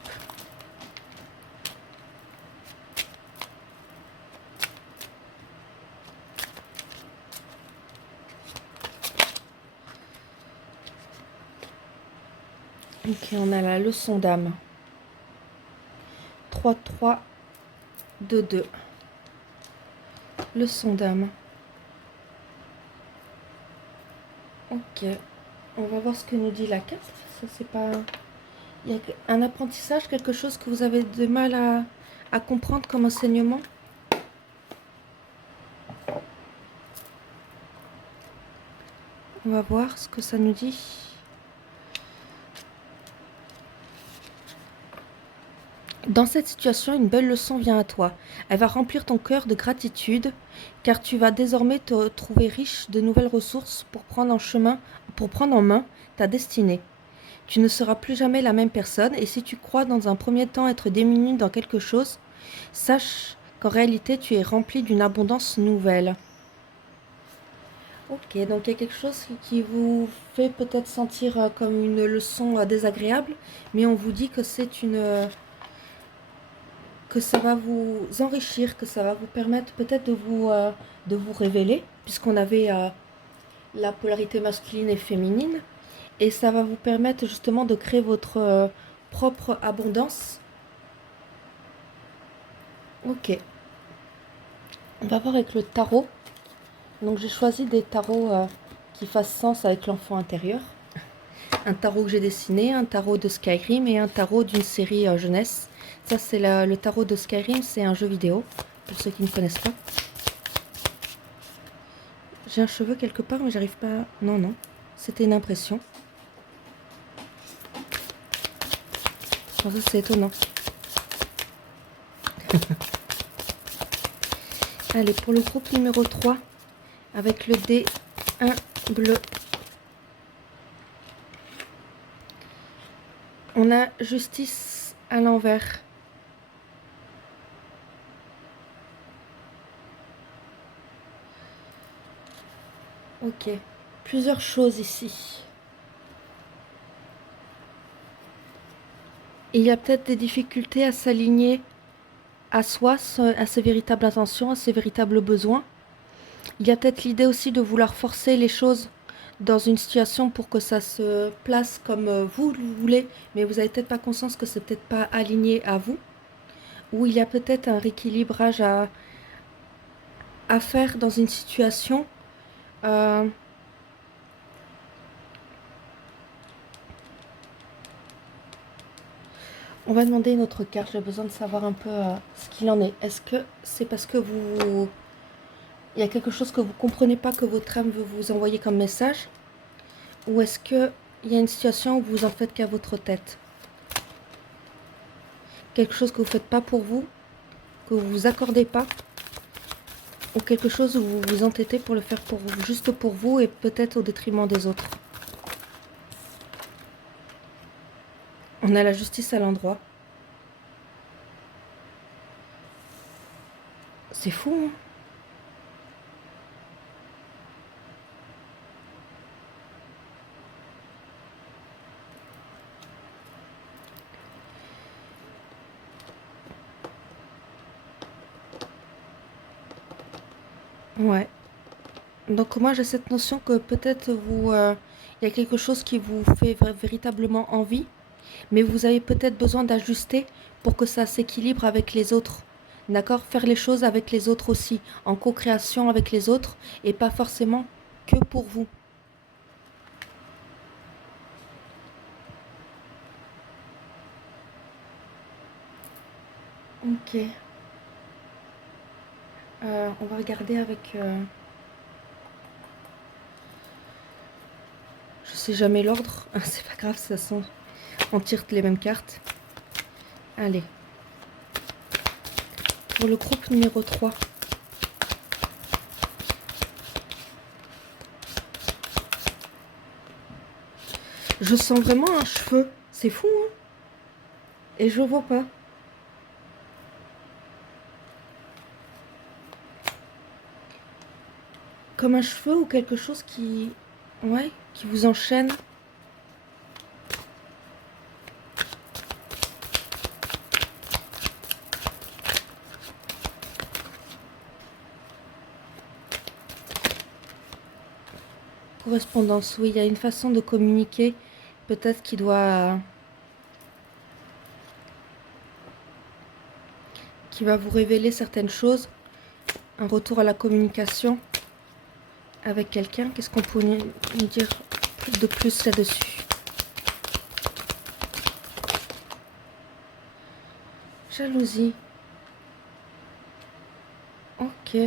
Ok, on a la leçon d'âme. 3, 3, 2, 2. Leçon d'âme. Ok. On va voir ce que nous dit la carte. Ça, c'est pas... Il y a un apprentissage, quelque chose que vous avez de mal à comprendre comme enseignement. On va voir ce que ça nous dit. Dans cette situation, une belle leçon vient à toi. Elle va remplir ton cœur de gratitude, car tu vas désormais te trouver riche de nouvelles ressources pour prendre en main ta destinée. Tu ne seras plus jamais la même personne, et si tu crois dans un premier temps être démuni dans quelque chose, sache qu'en réalité tu es rempli d'une abondance nouvelle. Ok, donc il y a quelque chose qui vous fait peut-être sentir comme une leçon désagréable, mais on vous dit que que ça va vous enrichir, que ça va vous permettre peut-être de vous révéler, puisqu'on avait la polarité masculine et féminine, et ça va vous permettre justement de créer votre propre abondance. Ok, on va voir avec le tarot. Donc j'ai choisi des tarots qui fassent sens avec l'enfant intérieur. Un tarot que j'ai dessiné, un tarot de Skyrim et un tarot d'une série jeunesse. Ça c'est le tarot de Skyrim, c'est un jeu vidéo, pour ceux qui ne connaissent pas. J'ai un cheveu quelque part mais j'arrive pas... Non, non, c'était une impression. Bon, ça c'est étonnant. Allez, pour le groupe numéro 3, avec le D1 bleu. On a justice à l'envers. Ok, plusieurs choses ici. Il y a peut-être des difficultés à s'aligner à soi, à ses véritables intentions, à ses véritables besoins. Il y a peut-être l'idée aussi de vouloir forcer les choses dans une situation pour que ça se place comme vous le voulez, mais vous n'avez peut-être pas conscience que c'est peut-être pas aligné à vous. Ou il y a peut-être un rééquilibrage à faire dans une situation. Euh, on va demander une autre carte, j'ai besoin de savoir un peu ce qu'il en est. Est-ce que c'est parce que il y a quelque chose que vous ne comprenez pas que votre âme veut vous envoyer comme message? Ou est-ce qu'il y a une situation où vous en faites qu'à votre tête? Quelque chose que vous ne faites pas pour vous, que vous vous accordez pas, ou quelque chose où vous vous entêtez pour le faire pour vous, juste pour vous et peut-être au détriment des autres. On a la justice à l'endroit. C'est fou, hein? Ouais. Donc moi j'ai cette notion que peut-être il y a quelque chose qui vous fait véritablement envie, mais vous avez peut-être besoin d'ajuster pour que ça s'équilibre avec les autres. D'accord? Faire les choses avec les autres aussi, en co-création avec les autres, et pas forcément que pour vous. Ok. On va regarder avec... je sais jamais l'ordre. C'est pas grave, ça sent. On tire les mêmes cartes. Allez. Pour le groupe numéro 3. Je sens vraiment un cheveu. C'est fou, hein? Et je vois pas. Comme un cheveu ou quelque chose qui... Ouais, qui vous enchaîne. Correspondance, oui, il y a une façon de communiquer. Peut-être qui va vous révéler certaines choses. Un retour à la communication avec quelqu'un. Qu'est-ce qu'on peut nous dire de plus là-dessus? Jalousie. Ok.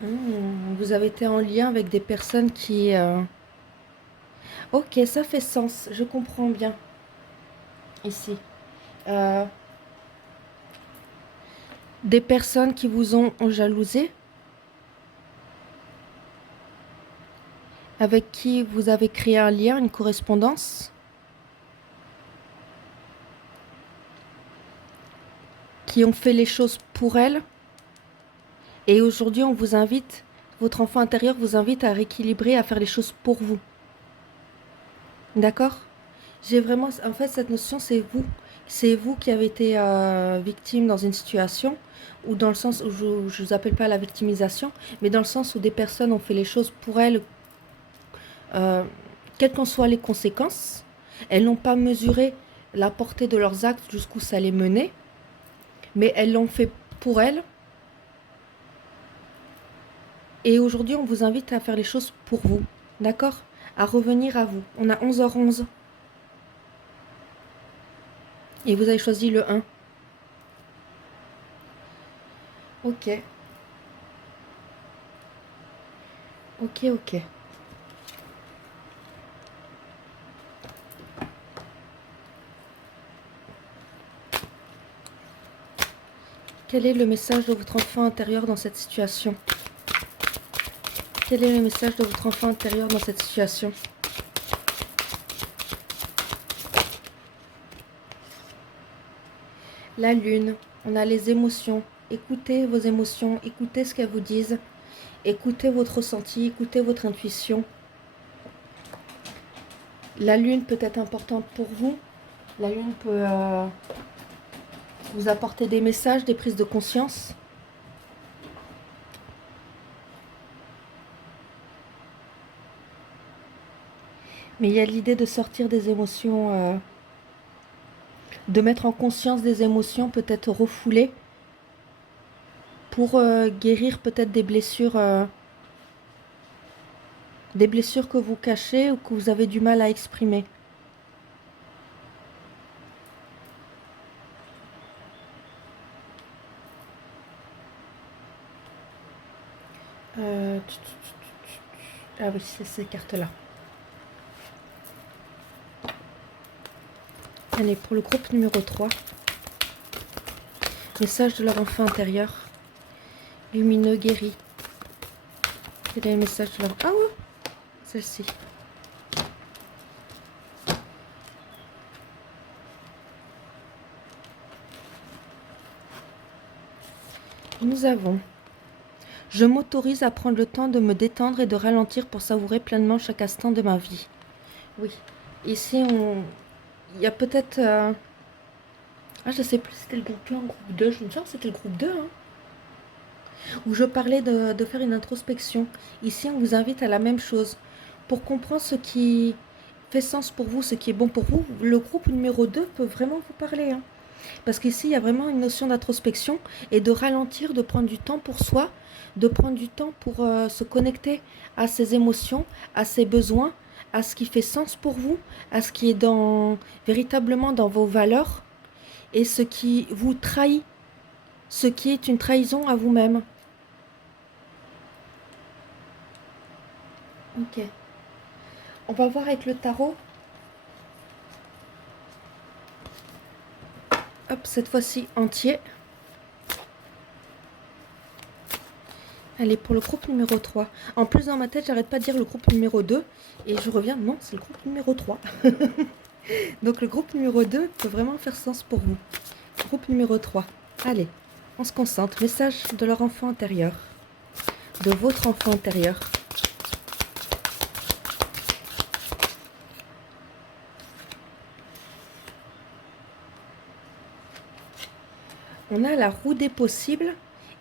Vous avez été en lien avec des personnes qui... Ok, ça fait sens, je comprends bien ici. Euh, des personnes qui vous ont jalousé, avec qui vous avez créé un lien, une correspondance, qui ont fait les choses pour elles. Et aujourd'hui, on vous invite, votre enfant intérieur vous invite à rééquilibrer, à faire les choses pour vous. D'accord? J'ai vraiment, en fait, cette notion, c'est vous. C'est vous qui avez été victime dans une situation, ou dans le sens où je ne vous appelle pas la victimisation, mais dans le sens où des personnes ont fait les choses pour elles, euh, quelles qu'en soient les conséquences. Elles n'ont pas mesuré la portée de leurs actes, jusqu'où ça les menait, mais elles l'ont fait pour elles. Et aujourd'hui, on vous invite à faire les choses pour vous. D'accord? À revenir à vous. On a 11h11. Et vous avez choisi le 1. Ok. Ok, ok. Quel est le message de votre enfant intérieur dans cette situation? Quel est le message de votre enfant intérieur dans cette situation? La lune, on a les émotions. Écoutez vos émotions, écoutez ce qu'elles vous disent. Écoutez votre ressenti, écoutez votre intuition. La lune peut être importante pour vous. La lune peut vous apporter des messages, des prises de conscience. Mais il y a l'idée de sortir des émotions, de mettre en conscience des émotions peut-être refoulées pour guérir peut-être des blessures que vous cachez ou que vous avez du mal à exprimer. Euh, Ah oui, c'est ces cartes-là. Allez, pour le groupe numéro 3. Message de leur enfant intérieur. Lumineux, guéri. Quel est le message de leur... Ah ouais, celle-ci. Nous avons... Je m'autorise à prendre le temps de me détendre et de ralentir pour savourer pleinement chaque instant de ma vie. Oui. Ici, il y a peut-être... Ah, je sais plus si c'était le groupe 1 ou le groupe 2. Je me sens que c'était le groupe 2, hein, où je parlais de faire une introspection. Ici, on vous invite à la même chose. Pour comprendre ce qui fait sens pour vous, ce qui est bon pour vous, le groupe numéro 2 peut vraiment vous parler. Hein. Parce qu'ici, il y a vraiment une notion d'introspection et de ralentir, de prendre du temps pour soi, de prendre du temps pour se connecter à ses émotions, à ses besoins, à ce qui fait sens pour vous, à ce qui est véritablement dans vos valeurs et ce qui vous trahit, ce qui est une trahison à vous-même. Ok. On va voir avec le tarot. Hop, cette fois-ci entier. Allez, pour le groupe numéro 3. En plus, dans ma tête, j'arrête pas de dire le groupe numéro 2. Et je reviens, non, c'est le groupe numéro 3. Donc le groupe numéro 2 peut vraiment faire sens pour vous. Groupe numéro 3. Allez, on se concentre. Message de leur enfant intérieur. De votre enfant intérieur. On a la roue des possibles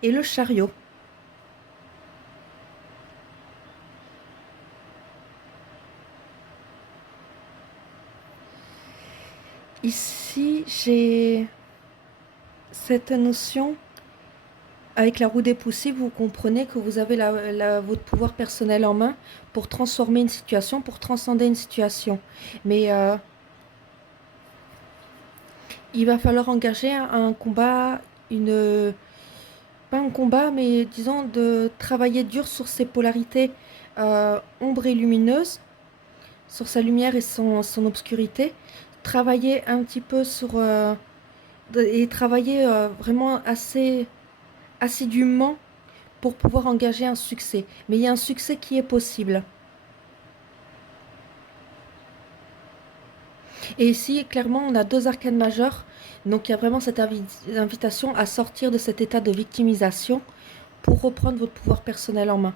et le chariot. Ici, j'ai cette notion, avec la roue des possibles, vous comprenez que vous avez votre pouvoir personnel en main pour transformer une situation, pour transcender une situation. Mais il va falloir engager un combat, pas un combat, mais disons de travailler dur sur ces polarités ombre et lumineuse, sur sa lumière et son obscurité, travailler un petit peu et travailler vraiment assez assidûment pour pouvoir engager un succès. Mais il y a un succès qui est possible. Et ici, clairement, on a deux arcanes majeures. Donc, il y a vraiment cette invitation à sortir de cet état de victimisation pour reprendre votre pouvoir personnel en main.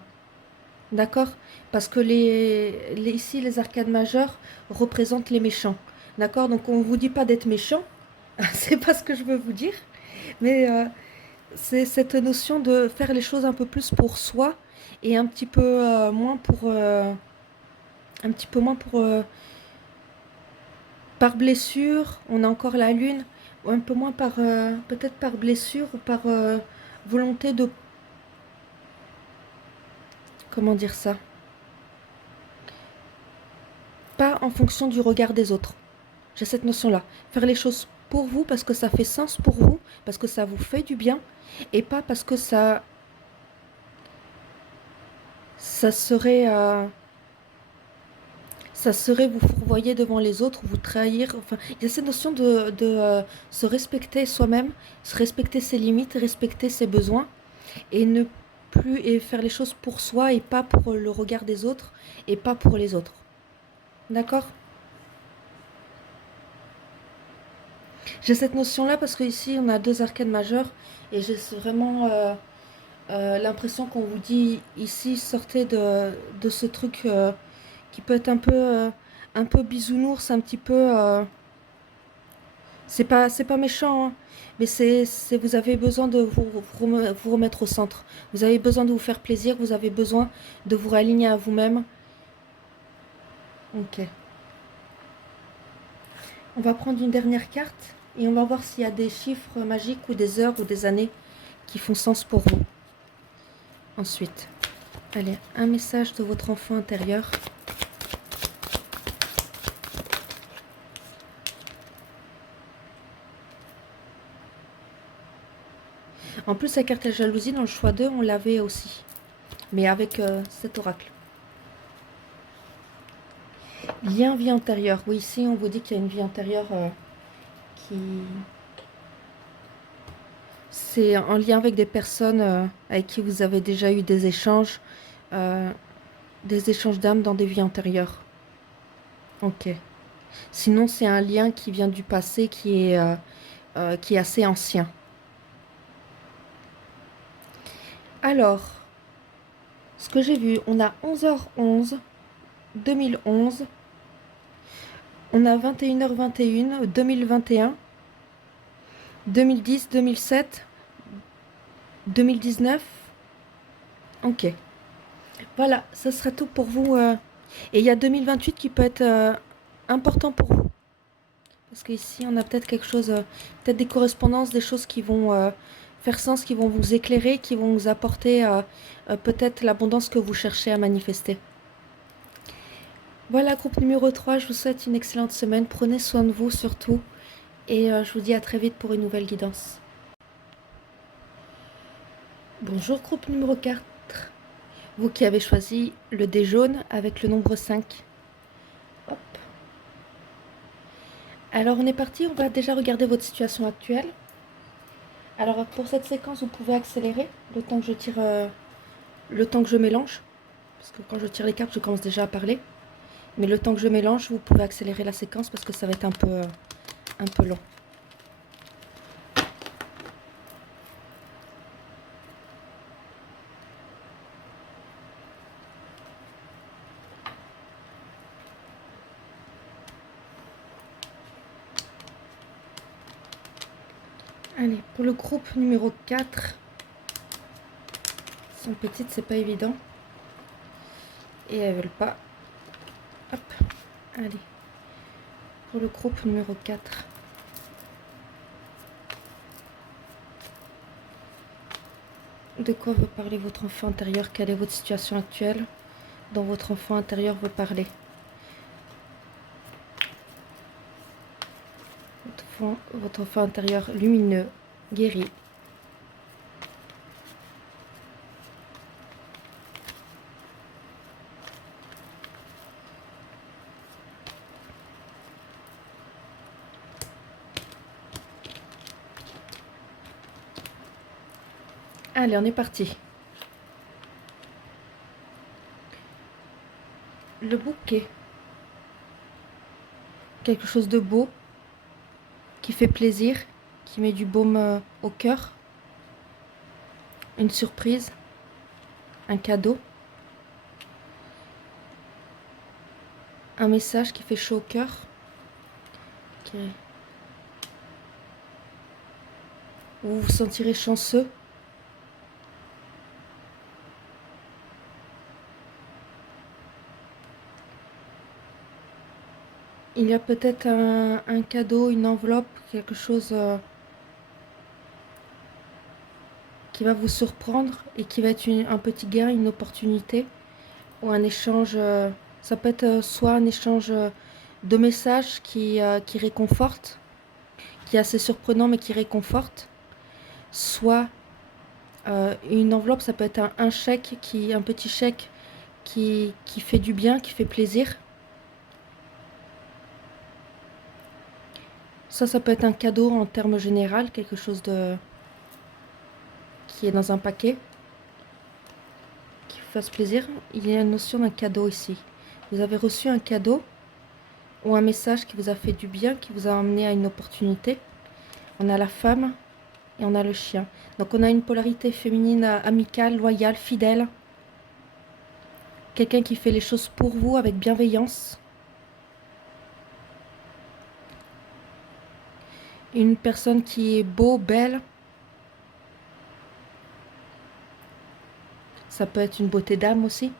D'accord? Parce que ici, les arcanes majeures représentent les méchants. D'accord? Donc, on ne vous dit pas d'être méchant. C'est pas ce que je veux vous dire. Mais c'est cette notion de faire les choses un peu plus pour soi et un petit peu moins pour... un petit peu moins pour... par blessure, on a encore la lune, ou un peu moins par... peut-être par blessure ou par volonté de... Comment dire ça? Pas en fonction du regard des autres. J'ai cette notion-là. Faire les choses pour vous parce que ça fait sens pour vous, parce que ça vous fait du bien, et pas parce que ça serait... ça serait vous fourvoyer devant les autres, vous trahir. Enfin, il y a cette notion de se respecter soi-même, se respecter ses limites, respecter ses besoins et ne plus et faire les choses pour soi et pas pour le regard des autres et pas pour les autres. D'accord? J'ai cette notion-là parce qu'ici on a deux arcanes majeures et j'ai vraiment l'impression qu'on vous dit ici sortez de ce truc qui peut être un peu bisounours, un petit peu... c'est pas méchant, hein, mais vous avez besoin de vous remettre au centre. Vous avez besoin de vous faire plaisir, vous avez besoin de vous réaligner à vous-même. Ok. On va prendre une dernière carte et on va voir s'il y a des chiffres magiques ou des heures ou des années qui font sens pour vous. Ensuite, allez, un message de votre enfant intérieur. En plus, la carte à jalousie, dans le choix 2, on l'avait aussi. Mais avec cet oracle. Lien vie antérieure. Oui, ici, on vous dit qu'il y a une vie antérieure qui... C'est en lien avec des personnes avec qui vous avez déjà eu euh, des échanges d'âmes dans des vies antérieures. Ok. Sinon, c'est un lien qui vient du passé qui est assez ancien. Alors, ce que j'ai vu, on a 11h11, 2011, on a 21h21, 2021, 2010, 2007, 2019. Ok. Voilà, ça sera tout pour vous. Et il y a 2028 qui peut être important pour vous. Parce qu'ici, on a peut-être quelque chose, peut-être des correspondances, des choses qui vont faire sens, qui vont vous éclairer, qui vont vous apporter peut-être l'abondance que vous cherchez à manifester. Voilà, groupe numéro 3, je vous souhaite une excellente semaine. Prenez soin de vous surtout. Et je vous dis à très vite pour une nouvelle guidance. Bonjour, groupe numéro 4. Vous qui avez choisi le dé jaune avec le nombre 5. Hop. Alors on est parti, on va déjà regarder votre situation actuelle. Alors pour cette séquence, vous pouvez accélérer le temps que je tire, le temps que je mélange. Parce que quand je tire les cartes, je commence déjà à parler. Mais le temps que je mélange, vous pouvez accélérer la séquence parce que ça va être un peu long. Allez, pour le groupe numéro 4, elles sont petites, c'est pas évident. Et elles veulent pas. Hop, allez. Pour le groupe numéro 4. De quoi veut parler votre enfant intérieur? Quelle est votre situation actuelle dont votre enfant intérieur veut parler? Votre enfant intérieur lumineux, guéri. Allez, on est parti. Le bouquet. Quelque chose de beau, qui fait plaisir, qui met du baume au cœur. Une surprise, un cadeau, un message qui fait chaud au cœur. Ok. Vous vous sentirez chanceux. Il y a peut-être un cadeau, une enveloppe, quelque chose qui va vous surprendre et qui va être un petit gain, une opportunité ou un échange. Ça peut être soit un échange de messages qui réconforte, qui est assez surprenant mais qui réconforte, soit une enveloppe, ça peut être un chèque, un petit chèque qui fait du bien, qui fait plaisir. Ça peut être un cadeau en termes général, quelque chose qui est dans un paquet, qui vous fasse plaisir. Il y a une notion d'un cadeau ici. Vous avez reçu un cadeau ou un message qui vous a fait du bien, qui vous a amené à une opportunité. On a la femme et on a le chien. Donc on a une polarité féminine amicale, loyale, fidèle. Quelqu'un qui fait les choses pour vous avec bienveillance. Une personne qui est beau, belle. Ça peut être une beauté d'âme aussi.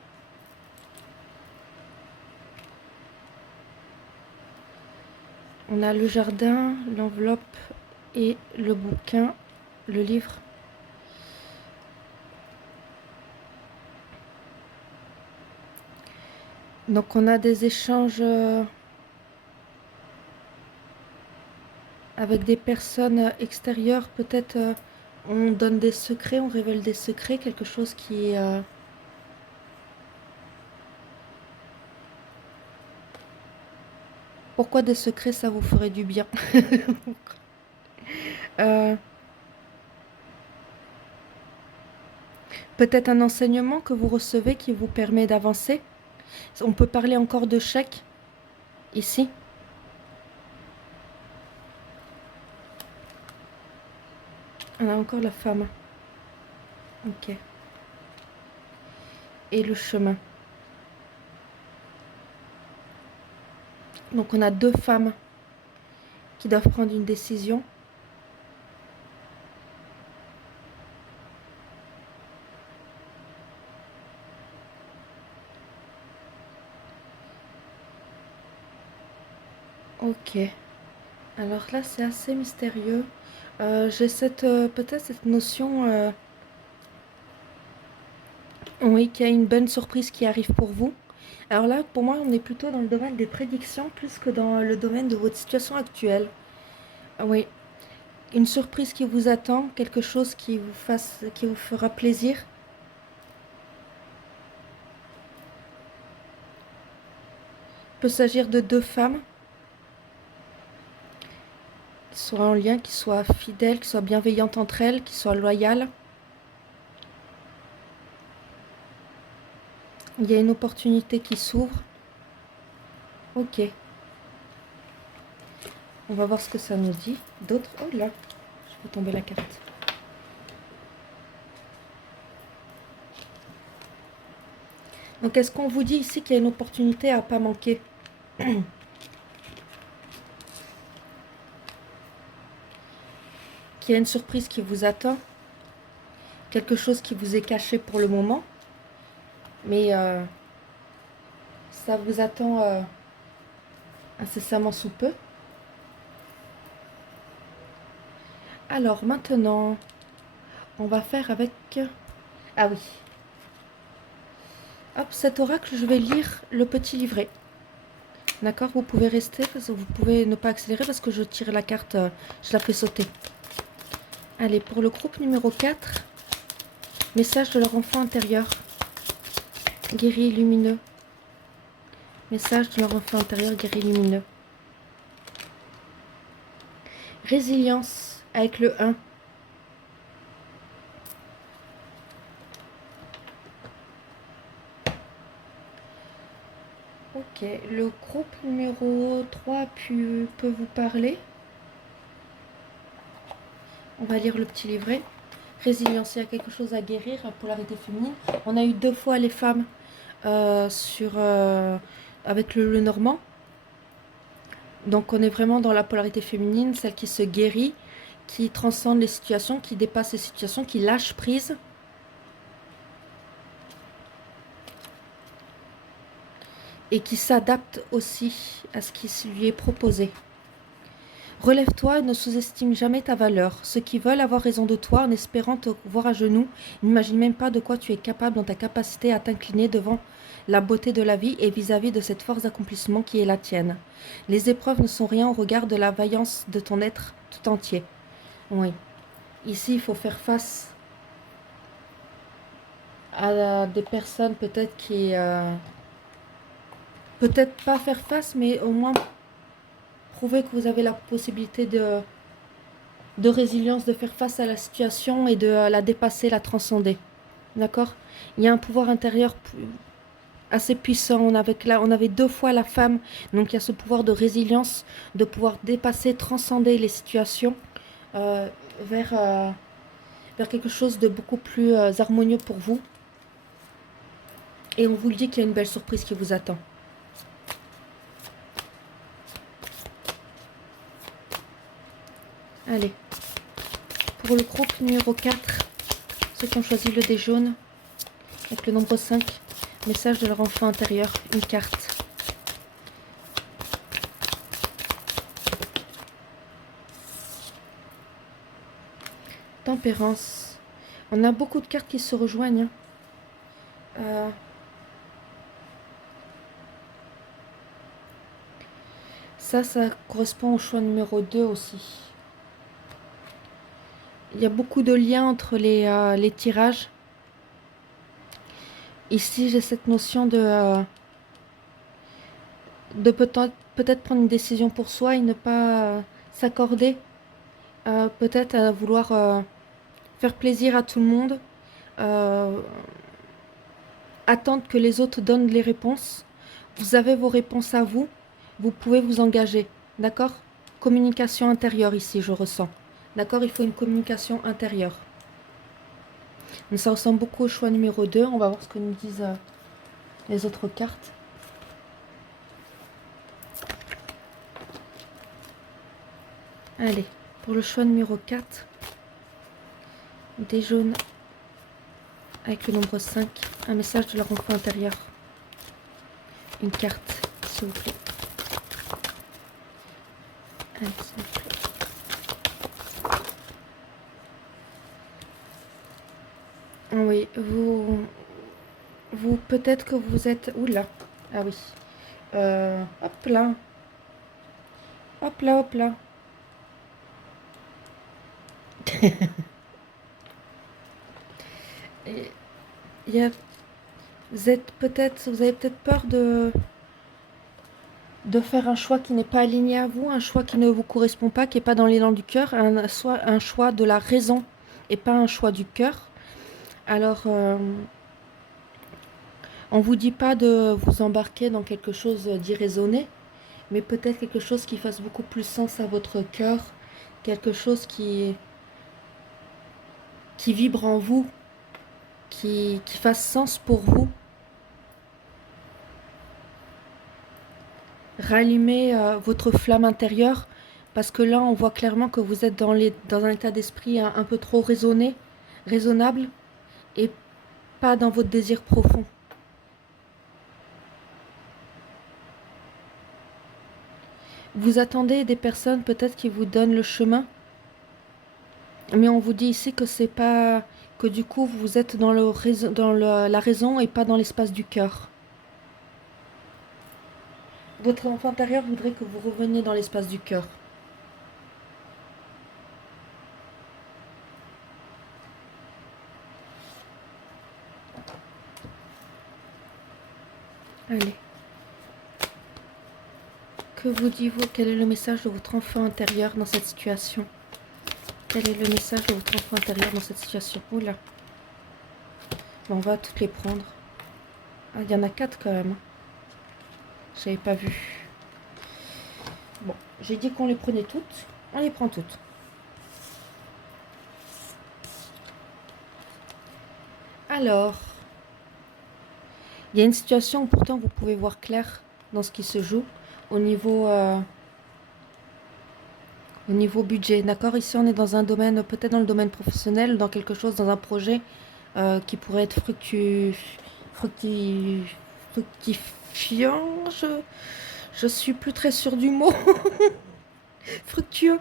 On a le jardin, l'enveloppe et le bouquin, le livre. Donc on a des échanges avec des personnes extérieures. Peut-être on donne des secrets, on révèle des secrets, quelque chose qui... Pourquoi des secrets, ça vous ferait du bien? Euh, Peut-être un enseignement que vous recevez qui vous permet d'avancer. On peut parler encore de chèque ici. On a encore la femme. Ok. Et le chemin. Donc on a deux femmes qui doivent prendre une décision. Ok. Alors là, c'est assez mystérieux. J'ai peut-être cette notion, oui, qu'il y a une bonne surprise qui arrive pour vous. Alors là, pour moi, on est plutôt dans le domaine des prédictions plus que dans le domaine de votre situation actuelle. Oui, une surprise qui vous attend, quelque chose qui vous fera plaisir. Il peut s'agir de deux femmes qui soient en lien, qui soient fidèles, qui soient bienveillantes entre elles, qui soient loyales. Il y a une opportunité qui s'ouvre. Ok. On va voir ce que ça nous dit. D'autres... Oh là, je fais tomber la carte. Donc, est-ce qu'on vous dit ici qu'il y a une opportunité à ne pas manquer? Qu'il y a une surprise qui vous attend? Quelque chose qui vous est caché pour le moment? Mais ça vous attend incessamment sous peu. Alors, maintenant, on va faire avec... Ah oui. Hop, cet oracle, je vais lire le petit livret. D'accord, vous pouvez rester, vous pouvez ne pas accélérer parce que je tire la carte, je la fais sauter. Allez, pour le groupe numéro 4, message de leur enfant intérieur. Guéri lumineux. Message de leur enfant intérieur, guéri lumineux. Résilience avec le 1. Ok, le groupe numéro 3 peut vous parler. On va lire le petit livret. Résilience, il y a quelque chose à guérir, la polarité féminine. On a eu 2 fois les femmes avec le normand. Donc on est vraiment dans la polarité féminine, celle qui se guérit, qui transcende les situations, qui dépasse les situations, qui lâche prise. Et qui s'adapte aussi à ce qui lui est proposé. Relève-toi et ne sous-estime jamais ta valeur. Ceux qui veulent avoir raison de toi en espérant te voir à genoux n'imaginent même pas de quoi tu es capable dans ta capacité à t'incliner devant la beauté de la vie et vis-à-vis de cette force d'accomplissement qui est la tienne. Les épreuves ne sont rien au regard de la vaillance de ton être tout entier. Oui. Ici, il faut faire face à des personnes peut-être qui... peut-être pas faire face, mais au moins prouver que vous avez la possibilité de résilience, de faire face à la situation et de la dépasser, la transcender. D'accord? Il y a un pouvoir intérieur assez puissant. On avait 2 fois la femme, donc il y a ce pouvoir de résilience, de pouvoir dépasser, transcender les situations euh, vers, euh, vers quelque chose de beaucoup plus harmonieux pour vous. Et on vous le dit qu'il y a une belle surprise qui vous attend. Allez. Pour le groupe numéro 4, ceux qui ont choisi le dé jaune, avec le nombre 5, message de leur enfant intérieur, une carte. Tempérance. On a beaucoup de cartes qui se rejoignent. Ça correspond au choix numéro 2 aussi. Il y a beaucoup de liens entre les tirages. Ici, j'ai cette notion de peut-être prendre une décision pour soi et ne pas s'accorder peut-être à vouloir faire plaisir à tout le monde, attendre que les autres donnent les réponses. Vous avez vos réponses à vous, vous pouvez vous engager, d'accord? Communication intérieure ici, je ressens. D'accord? Il faut une communication intérieure. Mais ça ressemble beaucoup au choix numéro 2. On va voir ce que nous disent les autres cartes. Allez, pour le choix numéro 4, des jaunes avec le nombre 5, un message de leur enfant intérieur. Une carte, s'il vous plaît. Allez, s'il vous plaît. Oui, vous peut-être que vous êtes... Oula, ah oui. Hop là. Hop là, hop là. Et il y a, vous avez peut-être peur de faire un choix qui n'est pas aligné à vous, un choix qui ne vous correspond pas, qui n'est pas dans l'élan du cœur, soit un choix de la raison et pas un choix du cœur. Alors, on ne vous dit pas de vous embarquer dans quelque chose d'irraisonné, mais peut-être quelque chose qui fasse beaucoup plus sens à votre cœur, quelque chose qui vibre en vous, qui fasse sens pour vous. Rallumer votre flamme intérieure, parce que là, on voit clairement que vous êtes dans un état d'esprit un peu trop raisonnable, et pas dans votre désir profond. Vous attendez des personnes peut-être qui vous donnent le chemin, mais on vous dit ici que c'est pas que du coup vous êtes dans la raison et pas dans l'espace du cœur. Votre enfant intérieur voudrait que vous reveniez dans l'espace du cœur. Allez. Que vous dites-vous? Quel est le message de votre enfant intérieur dans cette situation? Quel est le message de votre enfant intérieur dans cette situation? Oula. Bon, on va toutes les prendre. Ah, il y en a 4 quand même. J'avais pas vu. Bon, j'ai dit qu'on les prenait toutes. On les prend toutes. Alors, il y a une situation où pourtant vous pouvez voir clair dans ce qui se joue au niveau budget. D'accord? Ici, on est dans un domaine, peut-être dans le domaine professionnel, dans quelque chose, dans un projet qui pourrait être fructi- fructifiant. Je suis plus très sûre du mot. Fructueux.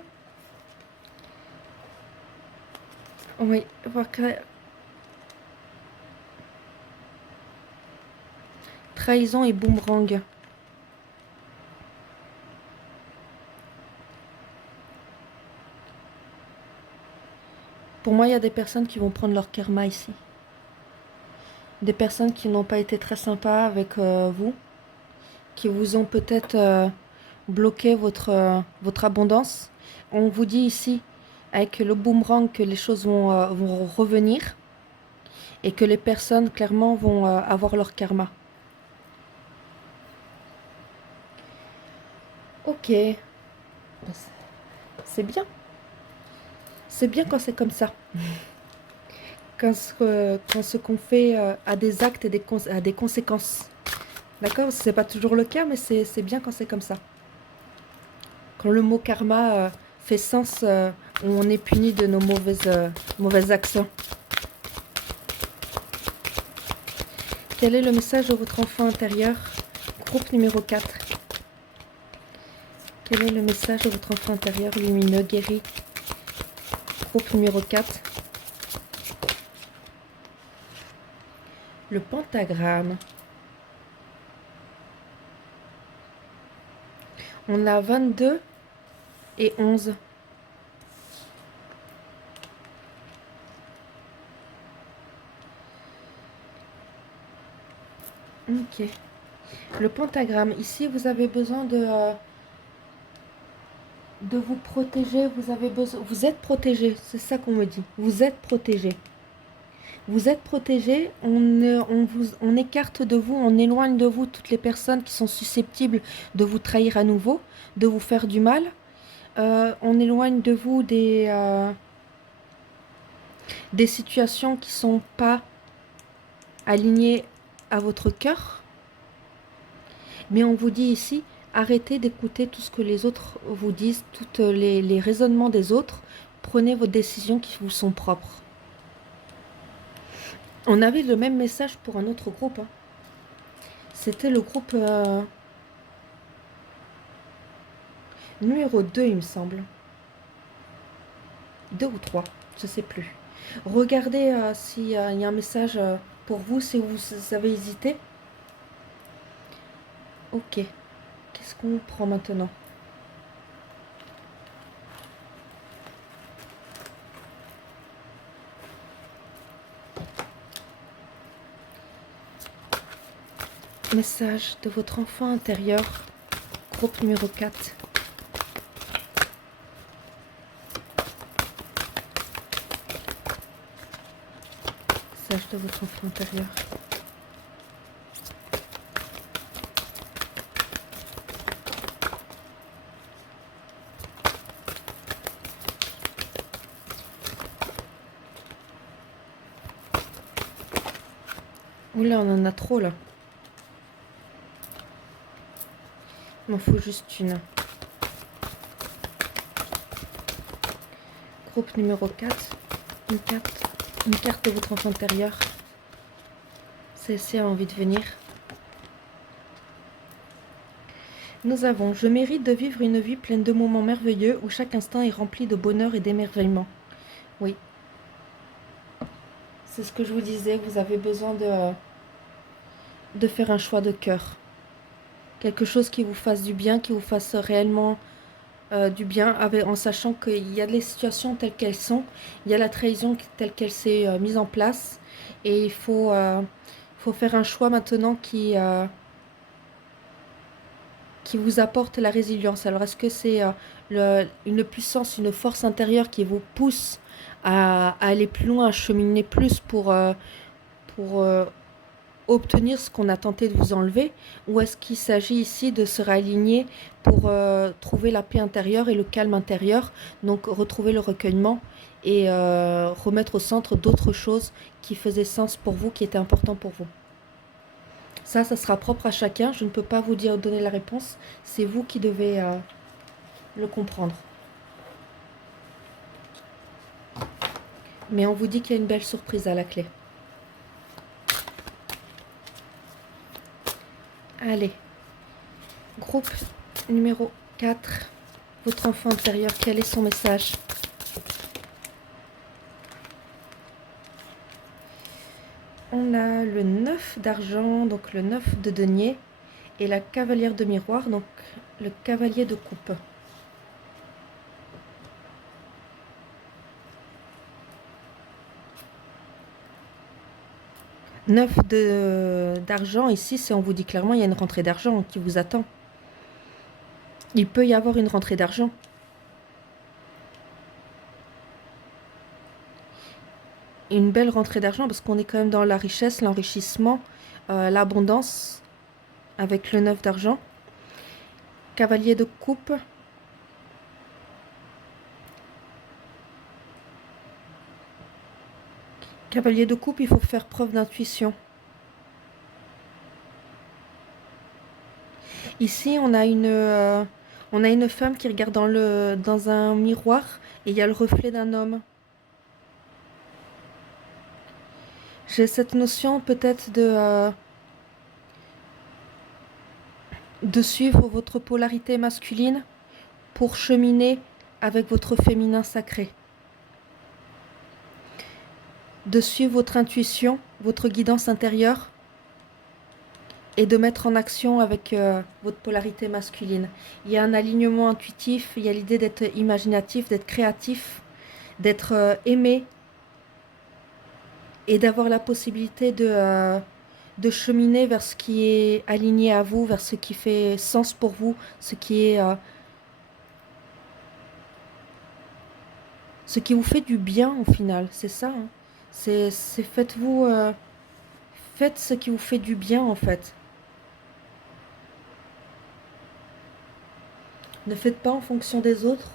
Oui, trahison et boomerang. Pour moi, il y a des personnes qui vont prendre leur karma ici. Des personnes qui n'ont pas été très sympas avec vous, qui vous ont peut-être bloqué votre abondance. On vous dit ici, avec le boomerang, que les choses vont revenir et que les personnes, clairement, vont avoir leur karma. Ok, c'est bien. C'est bien quand c'est comme ça. Quand ce qu'on fait a des actes et a des conséquences. D'accord? C'est pas toujours le cas, mais c'est bien quand c'est comme ça. Quand le mot karma fait sens, où on est puni de nos mauvaises actions. Quel est le message de votre enfant intérieur? Groupe numéro 4. Quel est le message de votre enfant intérieur lumineux, guéri? Groupe numéro 4. Le pentagramme. On a 22 et 11. Ok. Le pentagramme. Ici, vous avez besoin de vous protéger. Vous êtes protégé. C'est ça qu'on me dit. Vous êtes protégé. Vous êtes protégé. On écarte de vous, on éloigne de vous toutes les personnes qui sont susceptibles de vous trahir à nouveau, de vous faire du mal. On éloigne de vous des situations qui sont pas alignées à votre cœur. Mais on vous dit ici, arrêtez d'écouter tout ce que les autres vous disent, tous les raisonnements des autres. Prenez vos décisions qui vous sont propres. On avait le même message pour un autre groupe. Hein. C'était le groupe numéro 2, il me semble. 2 ou 3, je sais plus. Regardez s'il y a un message pour vous, si vous avez hésité. Ok. Qu'est-ce qu'on prend maintenant? Message de votre enfant intérieur, groupe numéro 4. Message de votre enfant intérieur. Oula, on en a trop là. Il m'en faut juste une. Groupe numéro 4. Une carte de votre enfant intérieur. Celle-ci a envie de venir. Nous avons, je mérite de vivre une vie pleine de moments merveilleux où chaque instant est rempli de bonheur et d'émerveillement. Oui. C'est ce que je vous disais, vous avez besoin de faire un choix de cœur. Quelque chose qui vous fasse du bien, qui vous fasse réellement du bien, en sachant qu'il y a les situations telles qu'elles sont, il y a la trahison telle qu'elle s'est mise en place, et il faut faire un choix maintenant qui vous apporte la résilience. Alors, est-ce que c'est une puissance, une force intérieure qui vous pousse à aller plus loin, à cheminer plus pour obtenir ce qu'on a tenté de vous enlever, ou est-ce qu'il s'agit ici de se réaligner pour trouver la paix intérieure et le calme intérieur, donc retrouver le recueillement et remettre au centre d'autres choses qui faisaient sens pour vous, qui étaient importants pour vous. Ça sera propre à chacun, je ne peux pas vous donner la réponse, c'est vous qui devez le comprendre. Mais on vous dit qu'il y a une belle surprise à la clé. Allez, groupe numéro 4, votre enfant intérieur, quel est son message? On a le 9 d'argent, donc le 9 de denier, et la cavalière de miroir, donc le cavalier de coupe. 9 d'argent, ici, on vous dit clairement, il y a une rentrée d'argent qui vous attend. Il peut y avoir une rentrée d'argent. Une belle rentrée d'argent parce qu'on est quand même dans la richesse, l'enrichissement, l'abondance avec le 9 d'argent. Cavalier de coupe. Cavalier de coupe, il faut faire preuve d'intuition. Ici, on a une femme qui regarde dans un miroir et il y a le reflet d'un homme. J'ai cette notion peut-être de suivre votre polarité masculine pour cheminer avec votre féminin sacré. De suivre votre intuition, votre guidance intérieure et de mettre en action avec votre polarité masculine. Il y a un alignement intuitif, il y a l'idée d'être imaginatif, d'être créatif, d'être aimé et d'avoir la possibilité de cheminer vers ce qui est aligné à vous, vers ce qui fait sens pour vous, ce qui vous fait du bien au final, c'est ça. Hein. C'est faites ce qui vous fait du bien en fait. Ne faites pas en fonction des autres.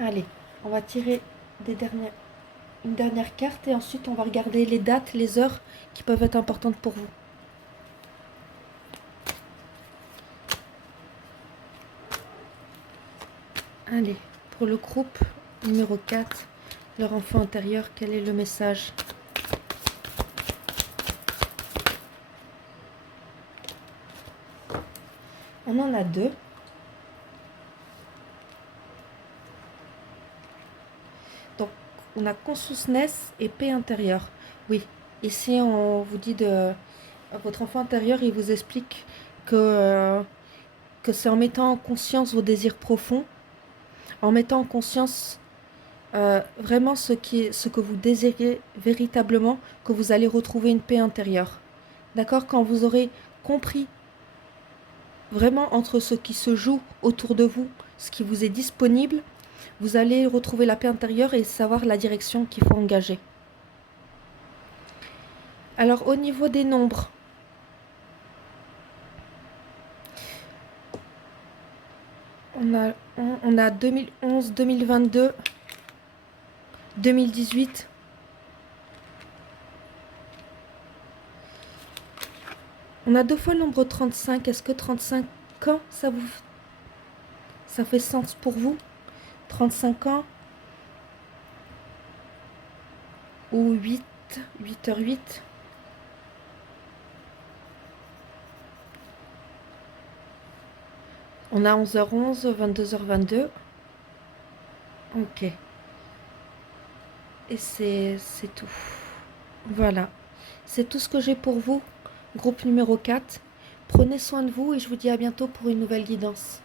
Allez, on va tirer une dernière carte et ensuite on va regarder les dates, les heures qui peuvent être importantes pour vous. Allez, pour le groupe numéro 4, leur enfant intérieur, quel est le message? On en a deux. Donc, on a consciousness et paix intérieure. Oui, ici, on vous dit votre enfant intérieur, il vous explique que c'est en mettant en conscience vos désirs profonds, en mettant en conscience vraiment ce que vous désirez véritablement, que vous allez retrouver une paix intérieure. D'accord? Quand vous aurez compris vraiment entre ce qui se joue autour de vous, ce qui vous est disponible, vous allez retrouver la paix intérieure et savoir la direction qu'il faut engager. Alors au niveau des nombres, on a 2011, 2022, 2018. On a deux fois le nombre 35. Est-ce que 35 ans, ça fait sens pour vous? 35 ans ou 8h08. On a 11h11, 22h22. Ok. Et c'est tout. Voilà. C'est tout ce que j'ai pour vous. Groupe numéro 4. Prenez soin de vous et je vous dis à bientôt pour une nouvelle guidance.